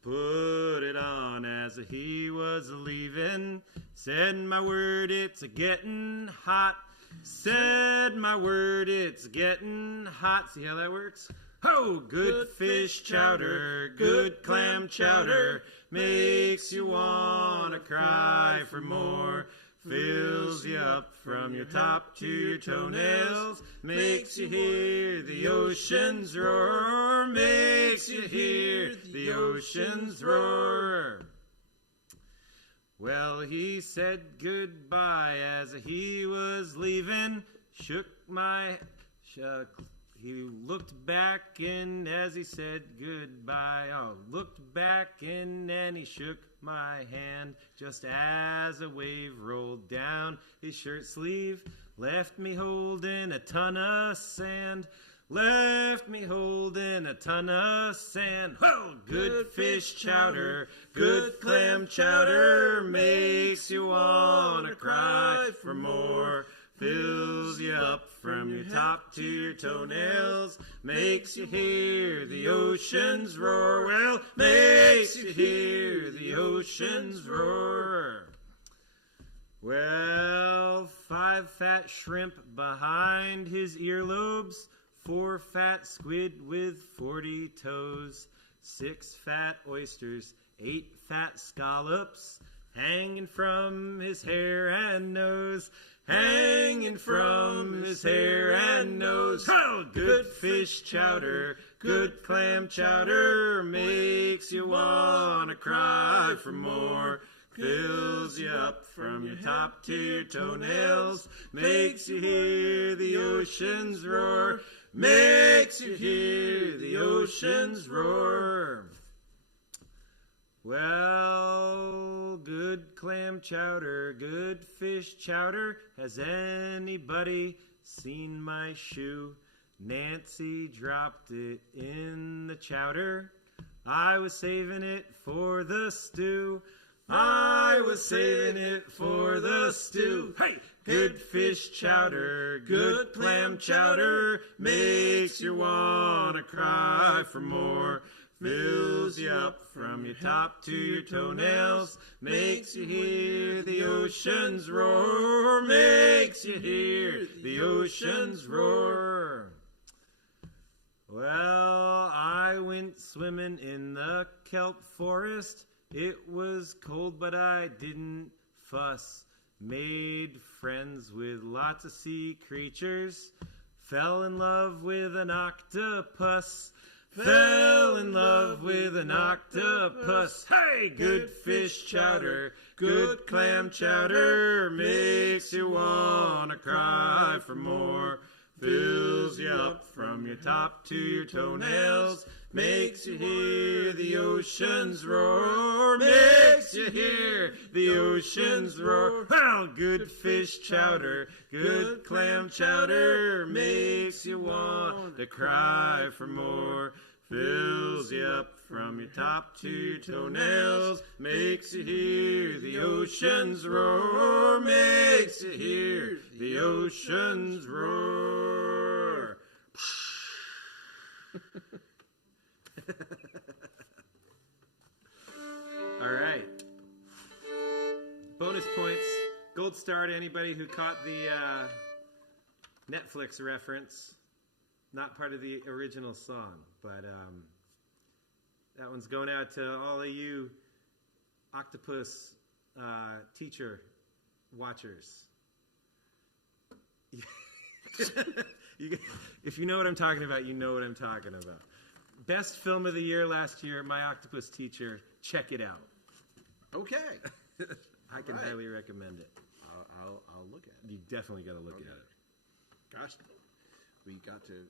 put it on as he was leaving. Said my word, it's a-getting hot. Said my word, it's getting hot. See how that works? Ho! Good fish chowder, good clam chowder, makes you wanna cry for more. Fills you up from your top to your toenails, makes you hear the oceans roar, makes you hear the oceans roar. Well, he said goodbye as he was leaving, he looked back in as he said goodbye. Oh, looked back in and he shook my hand just as a wave rolled down his shirt sleeve. Left me holding a ton of sand. Left me holding a ton of sand. Whoa! Good fish chowder, good clam chowder, makes you wanna cry for more. Fills you up from your top to your toenails, makes you hear the oceans roar. Well, makes you hear the oceans roar. Well, 5 fat shrimp behind his earlobes, 4 fat squid with 40 toes, 6 fat oysters, 8 fat scallops, hanging from his hair and nose, hanging from his hair and nose. Oh, good fish chowder, good clam chowder, makes you wanna cry for more. Fills you up from your top to your toenails, makes you hear the ocean's roar, makes you hear the ocean's roar. Well, good clam chowder, good fish chowder, has anybody seen my shoe? Nancy dropped it in the chowder. I was saving it for the stew. I was saving it for the stew. Hey, good fish chowder, good clam chowder, makes you wanna cry for more. Fills you up from your top to your toenails, makes you hear the ocean's roar, makes you hear the ocean's roar. Well, I went swimming in the kelp forest. It was cold, but I didn't fuss. Made friends with lots of sea creatures. Fell in love with an octopus. Fell in love with an octopus. Hey, good fish chowder, good clam chowder, makes you wanna cry for more. Fills you up from your top to your toenails, makes you hear the ocean's roar, makes you hear the ocean's roar. Well, good fish chowder, good clam chowder, makes you want to cry for more. Fills you up from your top to your toenails, makes you hear the ocean's roar, makes you hear the ocean's roar. All right. Bonus points. Gold star to anybody who caught the Netflix reference. Not part of the original song, but that one's going out to all of you octopus teacher watchers. If you know what I'm talking about, you know what I'm talking about. Best film of the year last year, My Octopus Teacher. Check it out. Okay. I can highly recommend it. I'll look at it. You definitely got to look at it. Gosh, we got to.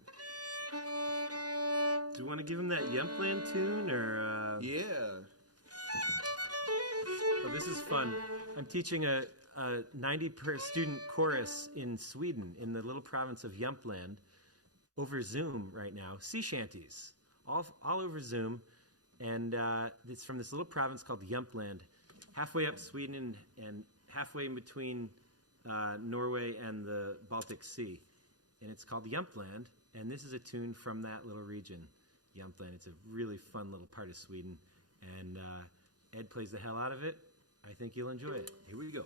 Do you want to give him that Yumpland tune, or? Yeah. Oh, this is fun. I'm teaching a 90 per student chorus in Sweden, in the little province of Yumpland, over Zoom right now. Sea shanties, all over Zoom, and it's from this little province called Yumpland, halfway up Sweden and halfway in between Norway and the Baltic Sea, and it's called Yumpland, and this is a tune from that little region, Yumpland. It's a really fun little part of Sweden, and Ed plays the hell out of it. I think you'll enjoy it. Here we go.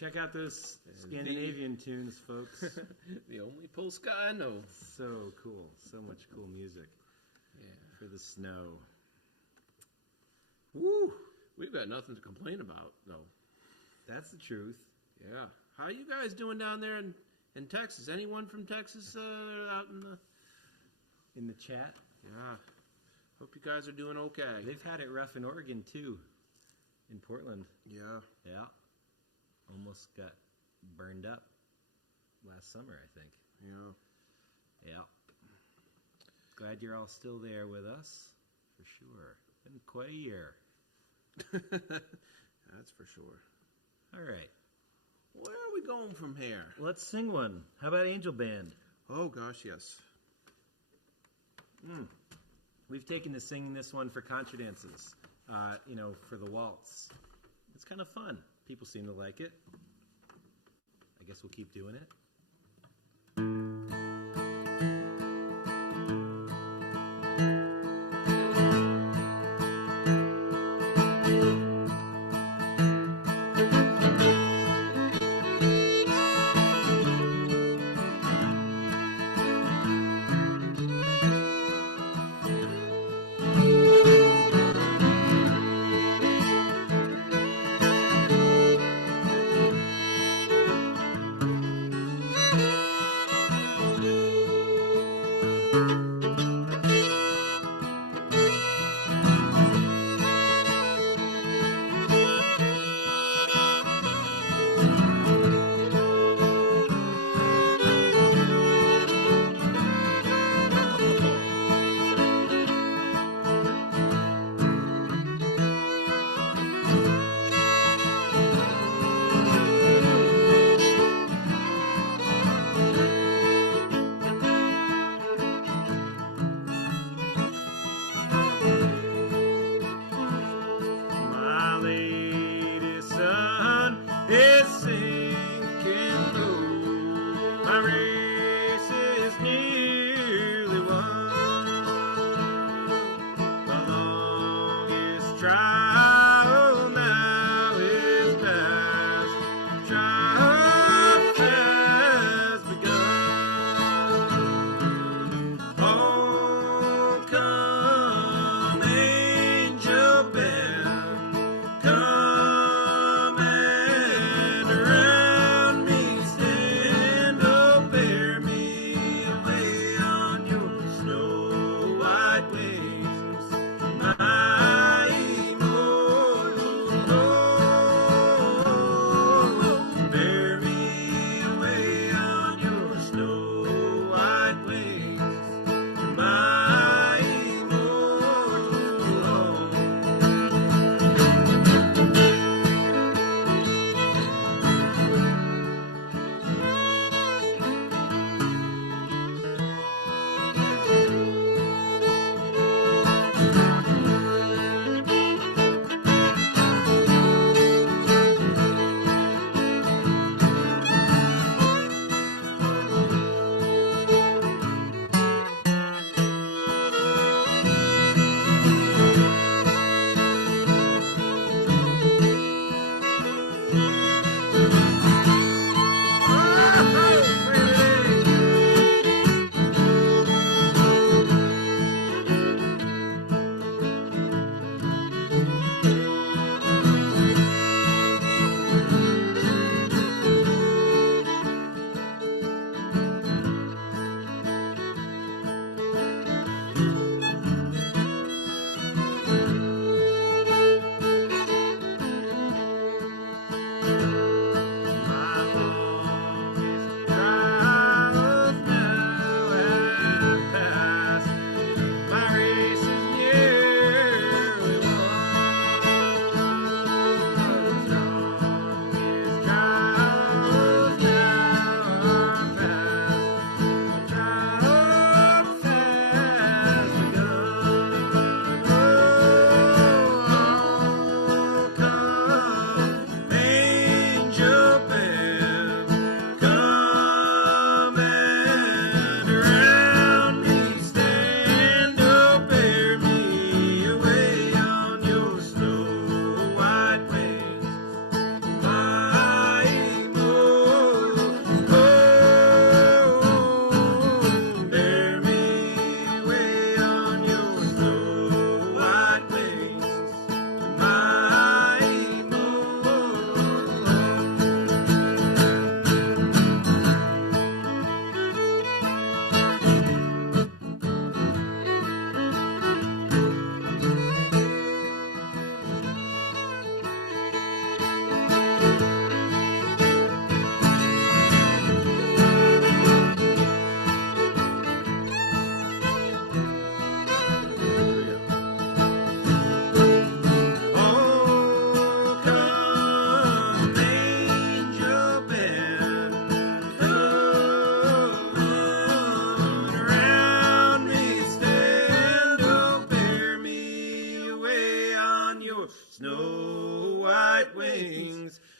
Check out those Scandinavian tunes, folks. The only polska I know. So cool. So much cool music. Yeah. For the snow. Woo! We've got nothing to complain about, though. That's the truth. Yeah. How you guys doing down there in Texas? Anyone from Texas out in the... In the chat. Yeah. Hope you guys are doing okay. They've had it rough in Oregon, too. In Portland. Yeah. Yeah. Almost got burned up last summer, I think. Yeah. Yeah. Glad you're all still there with us, for sure. Been quite a year. That's for sure. All right. Where are we going from here? Let's sing one. How about Angel Band? Oh, gosh, yes. We've taken to singing this one for contra dances, for the waltz. It's kind of fun. People seem to like it. I guess we'll keep doing it.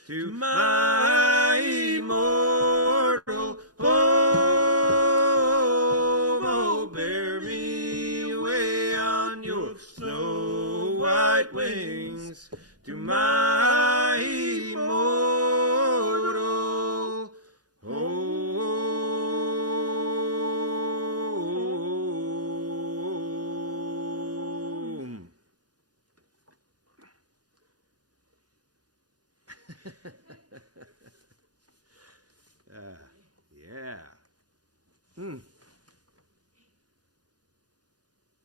to my immortal home. Oh, bear me away on your snow white wings to my immortal home. Yeah.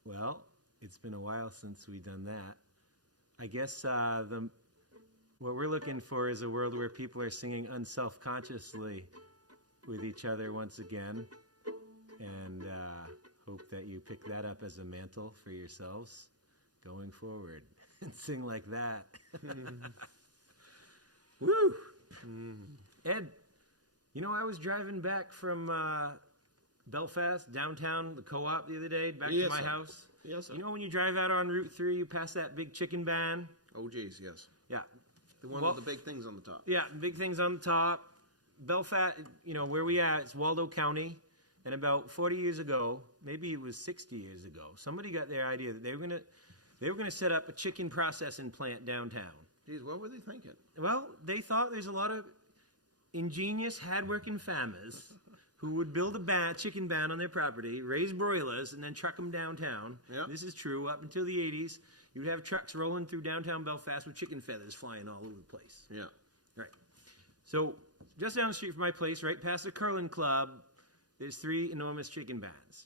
Well, it's been a while since we've done that. I guess what we're looking for is a world where people are singing unself-consciously with each other once again, and hope that you pick that up as a mantle for yourselves going forward and sing like that. Woo! Ed, you know, I was driving back from Belfast, downtown, the co-op the other day, back to my house. Yes, sir. You know when you drive out on Route 3, you pass that big chicken ban? Oh, geez, yes. Yeah. The one with the big things on the top. Yeah, big things on the top. Belfast, you know, where we at, it's Waldo County. And about 40 years ago, maybe it was 60 years ago, somebody got their idea that they were gonna set up a chicken processing plant downtown. Geez, what were they thinking? Well, they thought there's a lot of ingenious, hard-working farmers who would build a chicken ban on their property, raise broilers, and then truck them downtown. Yep. This is true. Up until the 80s, you would have trucks rolling through downtown Belfast with chicken feathers flying all over the place. Yeah. Right. So just down the street from my place, right past the curling club, there's 3 enormous chicken bans.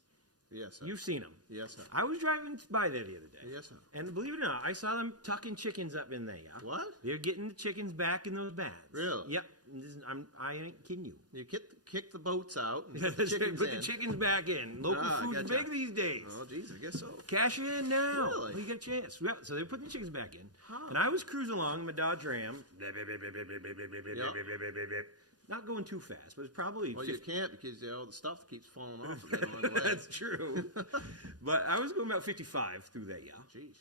Yes, sir. You've seen them. Yes, sir. I was driving by there the other day. Yes, sir. And believe it or not, I saw them tucking chickens up in there. What? They're getting the chickens back in those bans. Really? Yep. I ain't kidding you. You kick the boats out and put Put the chickens in. the chickens back in. Local food's gotcha. big these days. Oh, geez, I guess so. Cash it in now. Really? When you get a chance. Yep. So they're putting the chickens back in. Huh. And I was cruising along in my Dodge Ram. Not going too fast, but it's probably Well, 50. you can't because all the stuff keeps falling off of it along the way. That's true. But I was going about 55 through there, yeah. Jeez.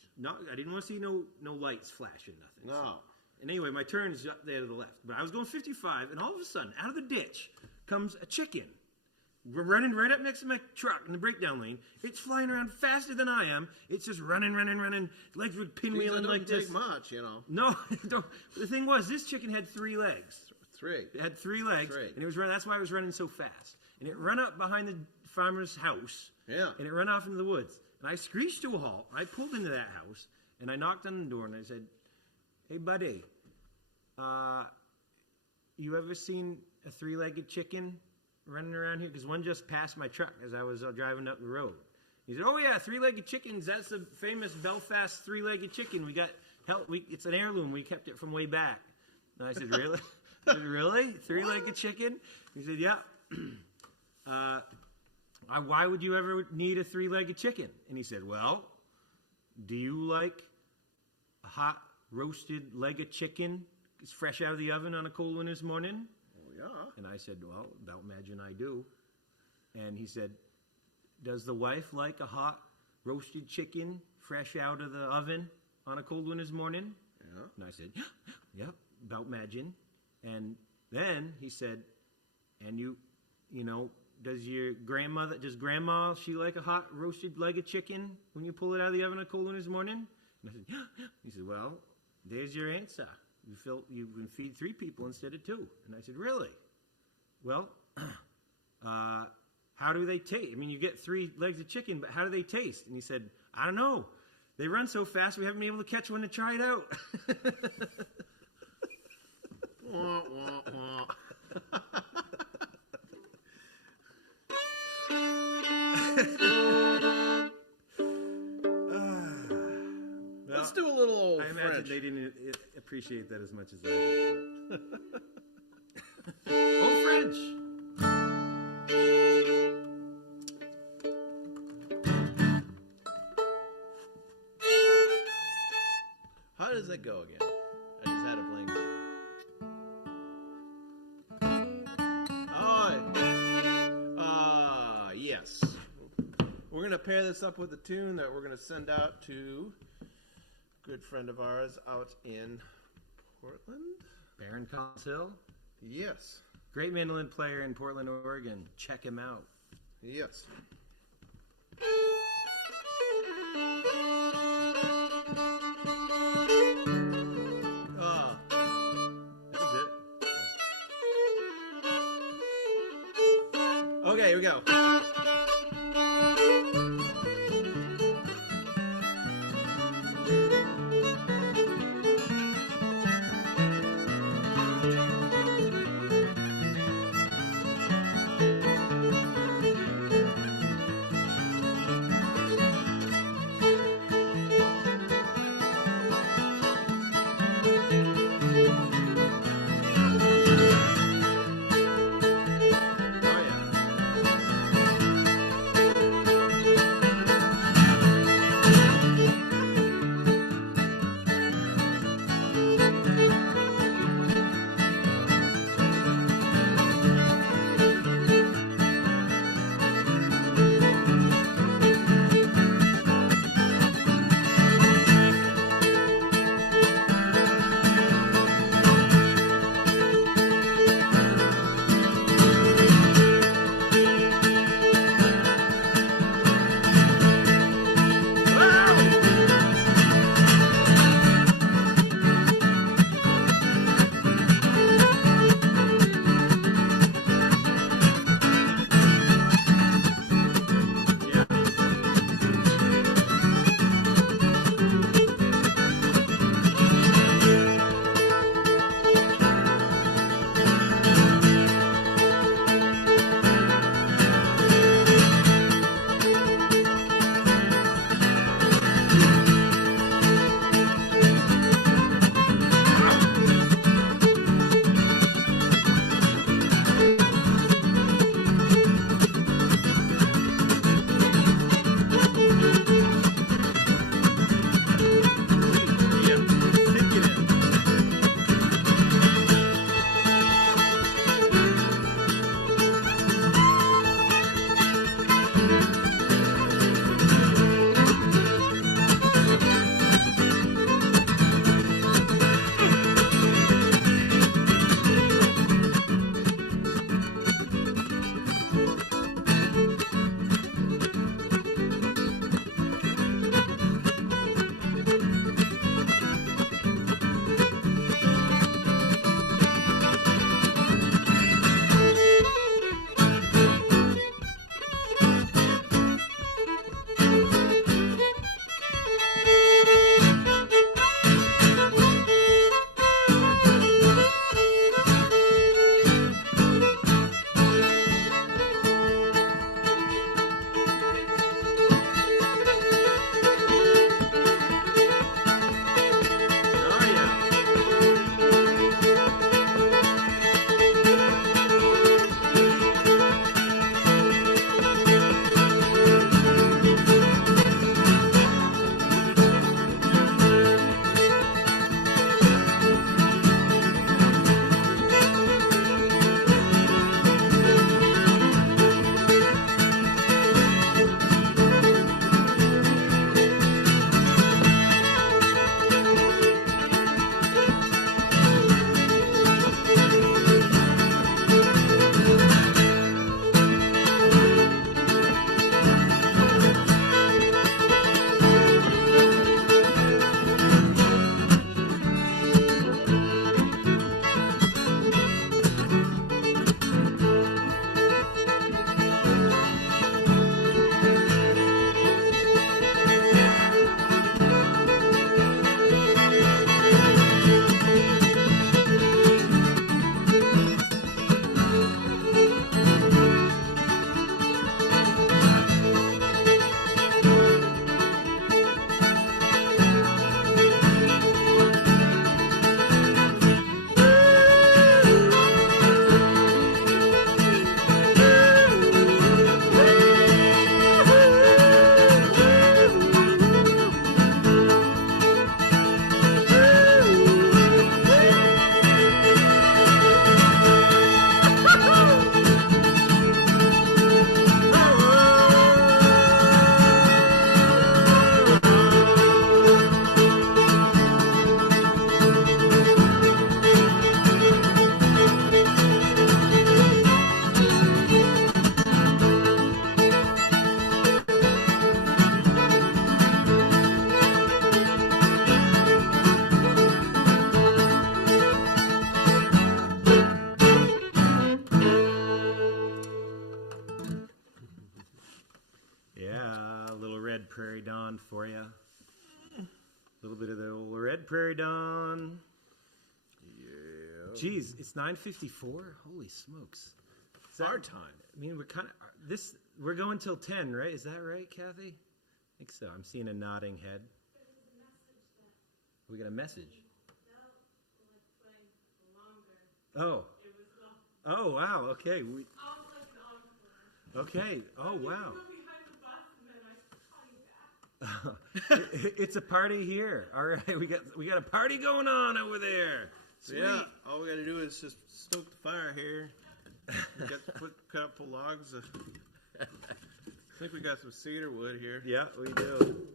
I didn't want to see no lights flashing, nothing. No. And anyway, my turn is up there to the left. But I was going 55, and all of a sudden, out of the ditch comes a chicken. We're running right up next to my truck in the breakdown lane. It's flying around faster than I am. It's just running. Legs were pinwheeling like this. It doesn't take much, you know. No, the thing was, this chicken had 3 legs. 3. It had 3 legs, Three. and it was running. That's why it was running so fast. And it ran up behind the farmer's house. Yeah. And it ran off into the woods. And I screeched to a halt. I pulled into that house, and I knocked on the door, and I said, "Hey, buddy, you ever seen a 3-legged chicken running around here? Because one just passed my truck as I was driving up the road." He said, "Oh yeah, 3-legged chickens. That's the famous Belfast 3-legged chicken. It's an heirloom. We kept it from way back." And I said, "Really? I said, really? 3-legged chicken?" He said, "Yeah." Why would you ever need a 3-legged chicken? And he said, "Well, do you like a hot roasted leg of chicken? It's fresh out of the oven on a cold winter's morning?" Oh, yeah. And I said, "Well, about imagine I do." And he said, "Does the wife like a hot roasted chicken fresh out of the oven on a cold winter's morning?" Yeah. And I said, "Yep, about imagine." And then he said, "And you know, does grandma, she like a hot roasted leg of chicken when you pull it out of the oven on a cold winter's morning?" And I said, "Yeah." He said, "Well, there's your answer. You can feed 3 people instead of 2. And I said, "Really? Well, how do they taste? I mean, you get 3 legs of chicken, but how do they taste?" And he said, "I don't know. They run so fast, we haven't been able to catch one to try it out." Wah, wah, wah. Let's do a little old I imagine French. they didn't appreciate that as much as I did. Old French. How does that go again? I just had a blank. Yes. We're going to pair this up with a tune that we're going to send out to a good friend of ours out in Portland. Baron Consil, Yes. great mandolin player in Portland, Oregon. Check him out. Yes. Oh, that was it. Okay, here we go. Oh, yeah. for you. A little bit of the old Red Prairie Dawn. Yeah. Geez, it's 9:54. Holy smokes! Is that Our time. I mean, we're going till 10, right? Is that right, Kathy? I think so. I'm seeing a nodding head. We got a message. Oh. Oh, wow. Okay. Okay. Oh, wow. It's a party here. All right. We got a party going on over there. So yeah, all we got to do is just stoke the fire here. We got to cut up the logs. I think we got some cedar wood here. Yeah, we do.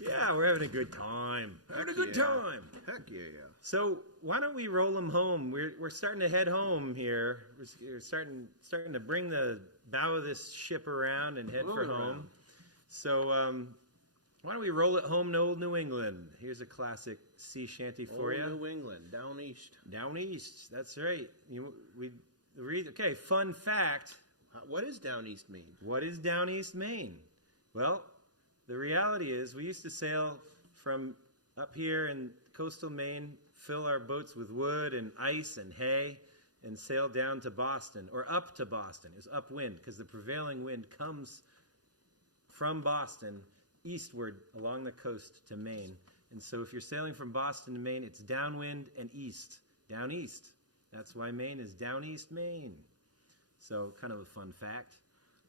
Yeah, we're having a good time. Having a good time. Heck yeah. So why don't we roll them home? We're starting to head home here. We're starting to bring the bow of this ship around and head for home. So why don't we roll it home to old New England? Here's a classic sea shanty for you. New England, down east. Down east. That's right. We read. Okay. Fun fact. What does down east mean? What is down east Maine? Well, the reality is we used to sail from up here in coastal Maine, fill our boats with wood and ice and hay, and sail down to Boston, or up to Boston. It's upwind, because the prevailing wind comes from Boston eastward along the coast to Maine. And so if you're sailing from Boston to Maine, it's downwind and east. Down east. That's why Maine is down east Maine. So kind of a fun fact.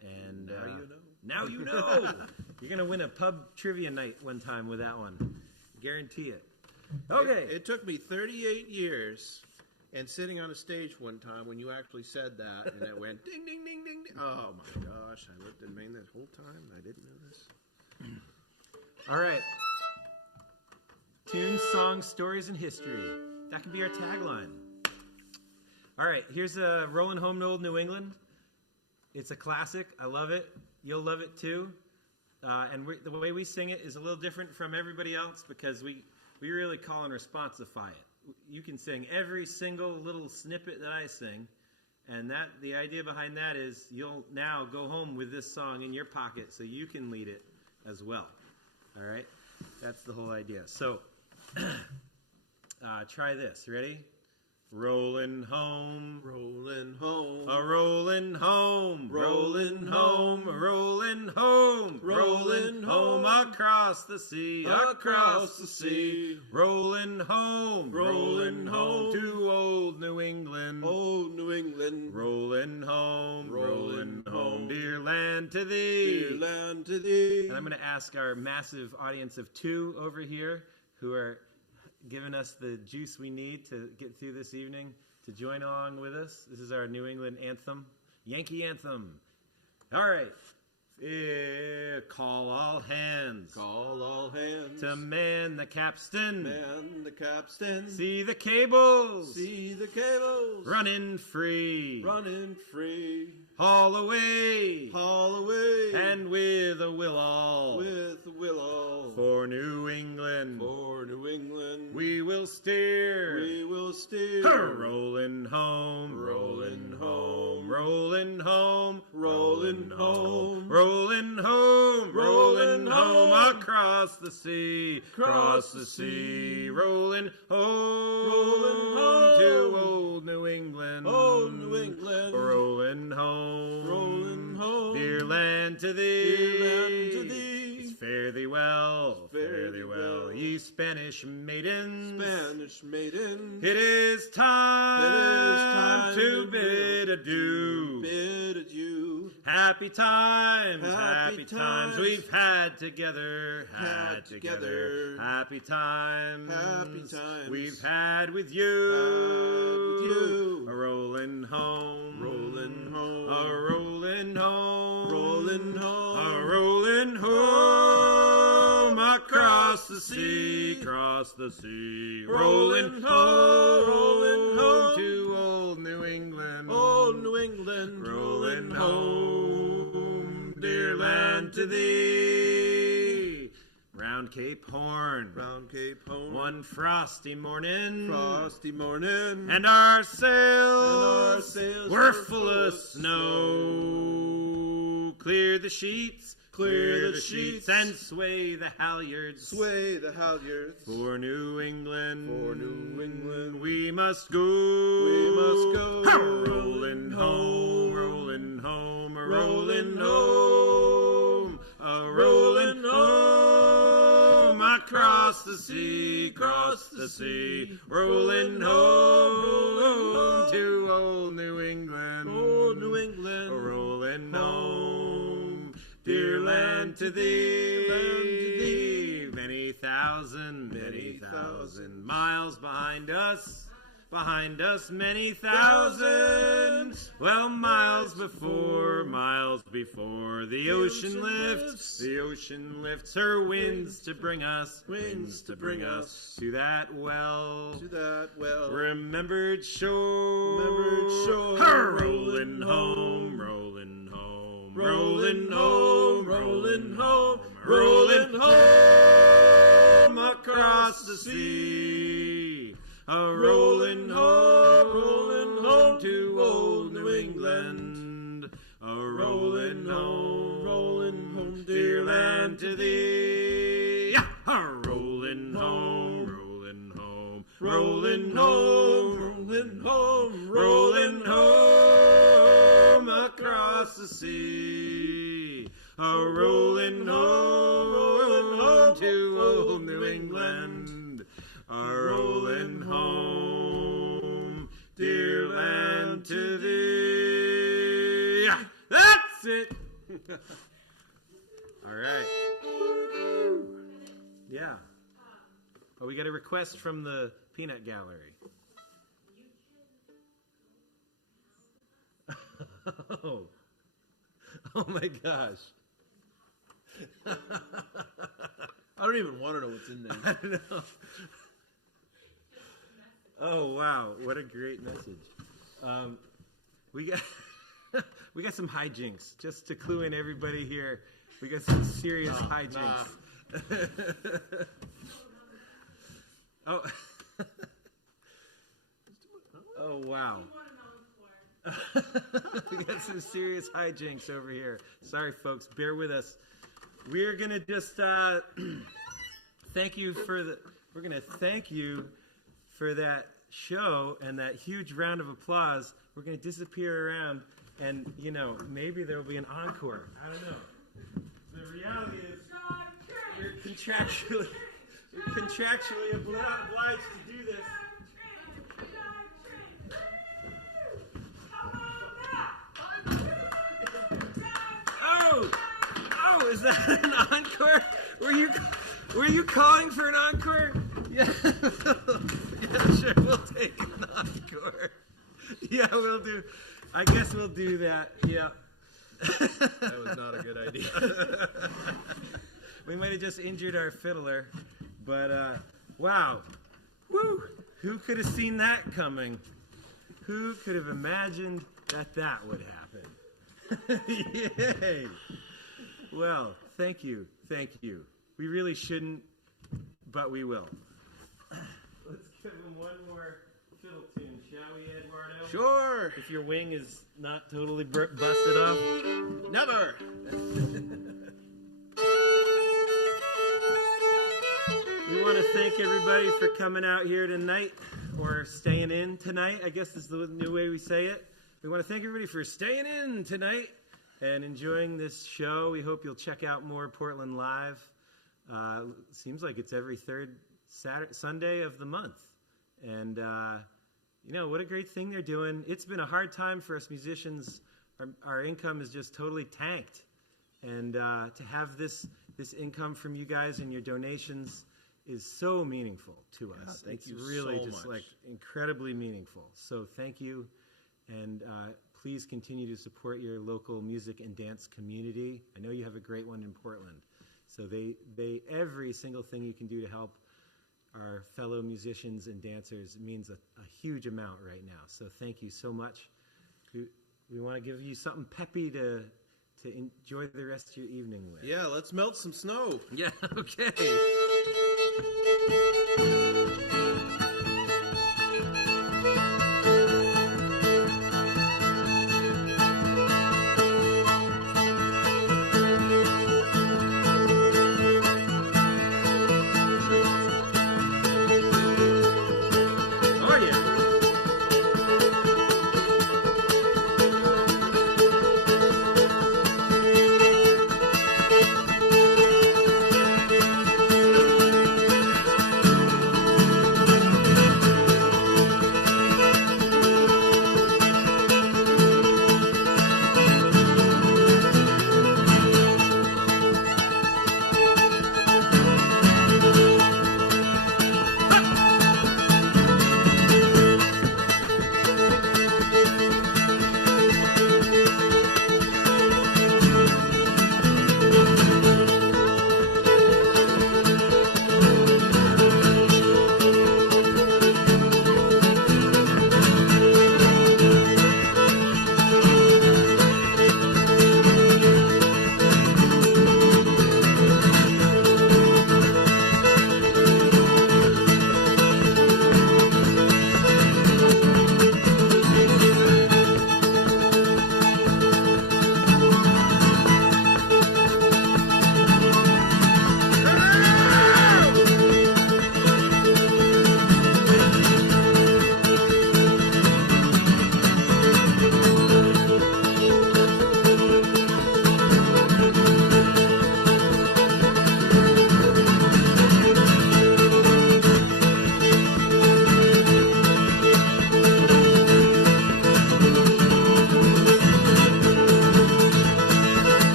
And now you know. Now you know. You're going to win a pub trivia night one time with that one. Guarantee it. Okay. It took me 38 years and sitting on a stage one time when you actually said that, and it went ding, ding, ding, ding, ding. Oh, my gosh. I lived in Maine this whole time. I didn't know this. All right. Tunes, songs, stories, and history. That could be our tagline. All right. Here's a Rolling Home to Old New England. It's a classic. I love it. You'll love it too. And the way we sing it is a little different from everybody else because we really call and responsify it. You can sing every single little snippet that I sing, and the idea behind that is you'll now go home with this song in your pocket so you can lead it as well. All right? That's the whole idea. So try this. Ready? Rollin' home, rolling home, a rollin' home, rollin' home, rollin' home, rollin' home across the sea, across the sea, rollin' home to old New England, old New England, rollin' home, dear land to thee, dear land to thee. And I'm going to ask our massive audience of 2 over here who are giving us the juice we need to get through this evening to join along with us. This is our New England anthem, Yankee anthem. All right. Call all hands. Call all hands. To man the capstan. Man the capstan. See the cables. See the cables. Running free. Running free. Haul away. Haul away. And with a will all. With a will all. For New England. For New England. We will steer. We will steer. Rolling home. Rolling home. Rolling home. Rolling home. Rolling home. Rolling home across the sea. Across the sea. Rolling home. Rolling home. To old New England. Old New England. Rolling home. Rolling home. Dear land to thee. Dear land to thee. Fare thee well. Fare thee well. Ye Spanish maidens. Spanish maiden. It is time to bid adieu. Bid adieu. Happy times, Happy times we've had together, Had together. Happy times, Happy times we've had with you. Had with you. A rolling home, Rolling home. a rolling home, Rolling home. a rolling home across the sea, Rolling home. Rolling home. to old New England, Old New England. rolling home, dear land to thee. Round Cape Horn, Round Cape Horn. one frosty morning, frosty morning. and our sails sails were full of snow. Clear the sheets, Clear the sheets, and sway the halyards. sway the halyards. For New England, For New England, we must go. we must go. Rolling home, rolling home, a rolling home, a rolling home. Across the sea, rolling home to old New England. Old New England, A rolling home, dear land to thee, many thousand miles behind us, many thousand, well, miles before, the ocean lifts her winds to bring us, to that well, remembered shore, rolling home, rolling home, rolling home, rolling home, rolling home across the sea, a rolling home to old New England, a rolling home, dear land to thee, a rolling home, rolling home, rolling home, rolling home, rolling home across the sea, a rolling home to old New England, a rolling home, dear land to thee. That's it. All right. Yeah. Oh, we got a request from the Peanut Gallery. Oh my gosh. I don't even want to know what's in there. I don't know. Oh wow, what a great message. We got we got some hijinks. Just to clue in everybody here, we got some serious hijinks. Oh. Oh wow. We got some serious hijinks over here. Sorry folks, bear with us. We're gonna just thank you for that show and that huge round of applause. We're going to disappear around, and maybe there will be an encore. I don't know. The reality is you're contractually obliged to do this. Oh, is that an encore? Were you calling for an encore? Yeah, yeah, sure, we'll take an encore. Yeah, we'll do. I guess we'll do that. Yeah. That was not a good idea. We might have just injured our fiddler, but wow, woo! Who could have seen that coming? Who could have imagined that would happen? Yay! Well, thank you. We really shouldn't, but we will. Let's give him one more fiddle tune, shall we, Eduardo? Sure. If your wing is not totally busted off. Never. We want to thank everybody for coming out here tonight, or staying in tonight, I guess is the new way we say it. We want to thank everybody for staying in tonight and enjoying this show. We hope you'll check out more Portland Live. Seems like it's every third Sunday of the month. And, what a great thing they're doing. It's been a hard time for us musicians. Our income is just totally tanked. And to have this income from you guys and your donations is so meaningful to us. Thank it's you really so just much. like incredibly meaningful. So thank you. And please continue to support your local music and dance community. I know you have a great one in Portland. So they every single thing you can do to help our fellow musicians and dancers means a huge amount right now. So thank you so much. We want to give you something peppy to enjoy the rest of your evening with. Yeah, let's melt some snow. Yeah, okay.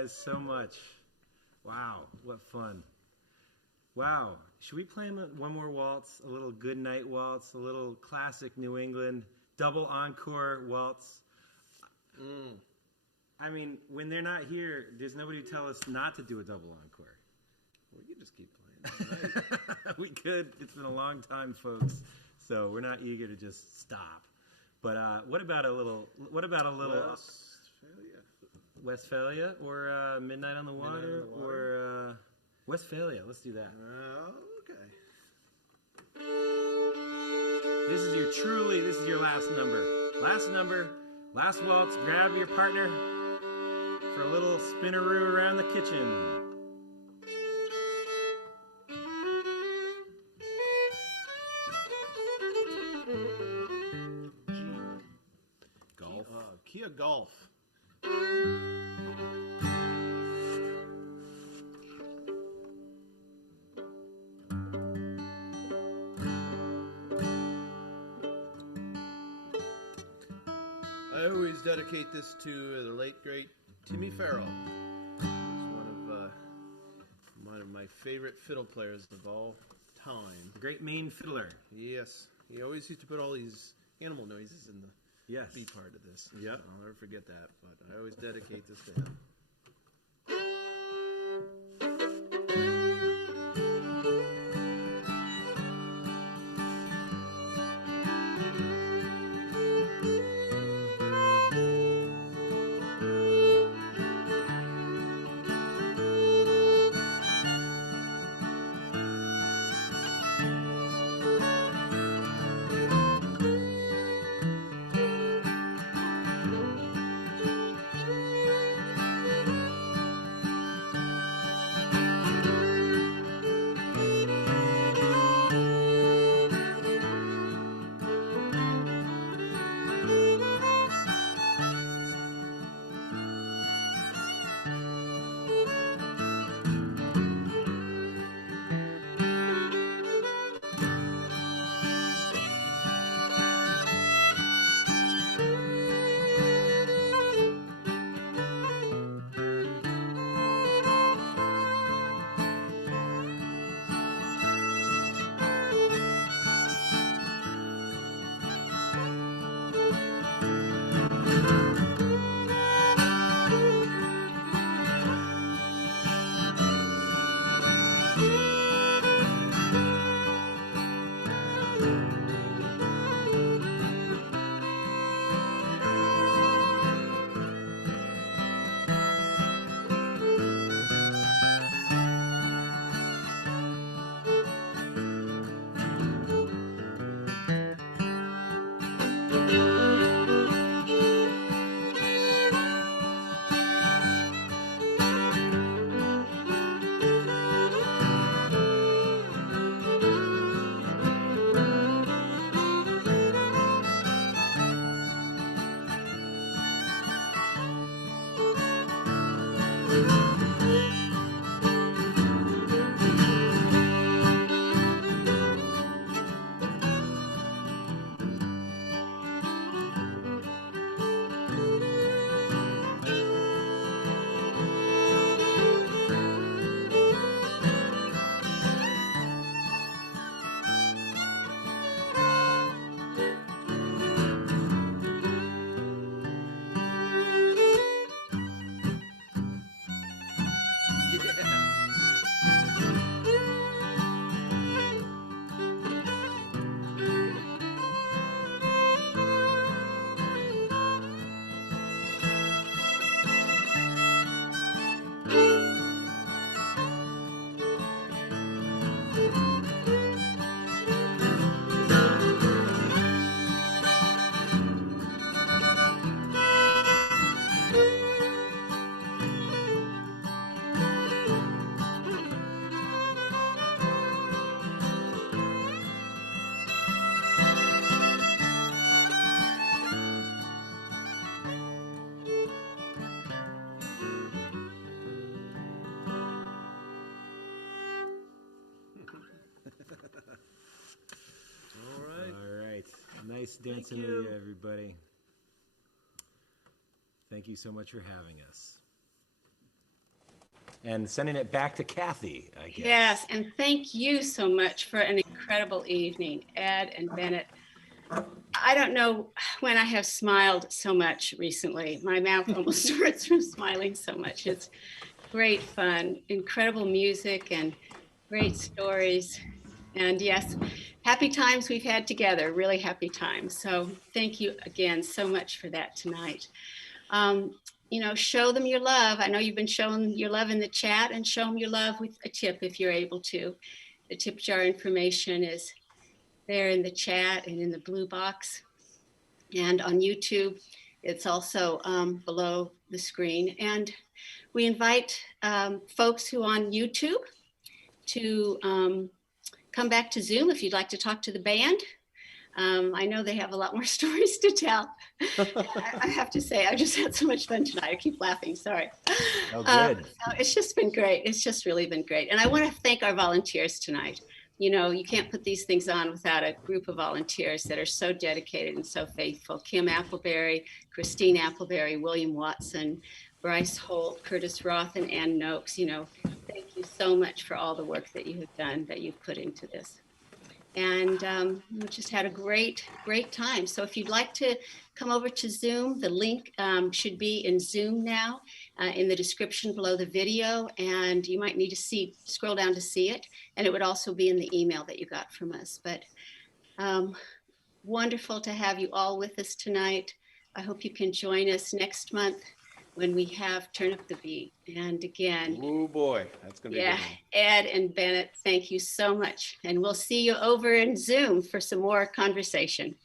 guys so much. Wow, what fun. Wow. Should we play one more waltz? A little good night waltz, a little classic New England, double encore waltz. I mean, when they're not here, there's nobody to tell us not to do a double encore. We can just keep playing. Right? We could. It's been a long time, folks. So we're not eager to just stop. But what about a little Westphalia or Midnight on the Water or Westphalia? Let's do that. Okay. This is your last number. Last waltz. Grab your partner for a little spinaroo around the kitchen. Kia Golf. I always dedicate this to the late great Timmy Farrell. He's one of my favorite fiddle players of all time. The great Maine fiddler. Yes, he always used to put all these animal noises in the B part of this. Yep. So I'll never forget that, but I always dedicate this to him. Nice dancing with you, everybody. Thank you so much for having us. and sending it back to Kathy, I guess. Yes, and thank you so much for an incredible evening, Ed and Bennett. I don't know when I have smiled so much recently. My mouth almost hurts from smiling so much. It's great fun, incredible music, and great stories. And yes, happy times we've had together, really happy times. So thank you again so much for that tonight. Show them your love. I know you've been showing your love in the chat, and show them your love with a tip if you're able to. The tip jar information is there in the chat and in the blue box. And on YouTube, it's also below the screen. And we invite folks who are on YouTube to come back to Zoom if you'd like to talk to the band. I know they have a lot more stories to tell. I have to say, I just had so much fun tonight. I keep laughing, sorry. Oh, good. It's just been great. It's just really been great. And I want to thank our volunteers tonight. You can't put these things on without a group of volunteers that are so dedicated and so faithful. Kim Appleberry, Christine Appleberry, William Watson, Bryce Holt, Curtis Roth, and Ann Noakes. Thank you so much for all the work that you have done, that you've put into this. And we just had a great, great time. So if you'd like to come over to Zoom, the link should be in Zoom now in the description below the video. And you might need to scroll down to see it. And it would also be in the email that you got from us. But wonderful to have you all with us tonight. I hope you can join us next month when we have Turn Up the Beat. And again, Oh boy, that's gonna be a good one. Ed and Bennett, thank you so much. And we'll see you over in Zoom for some more conversation.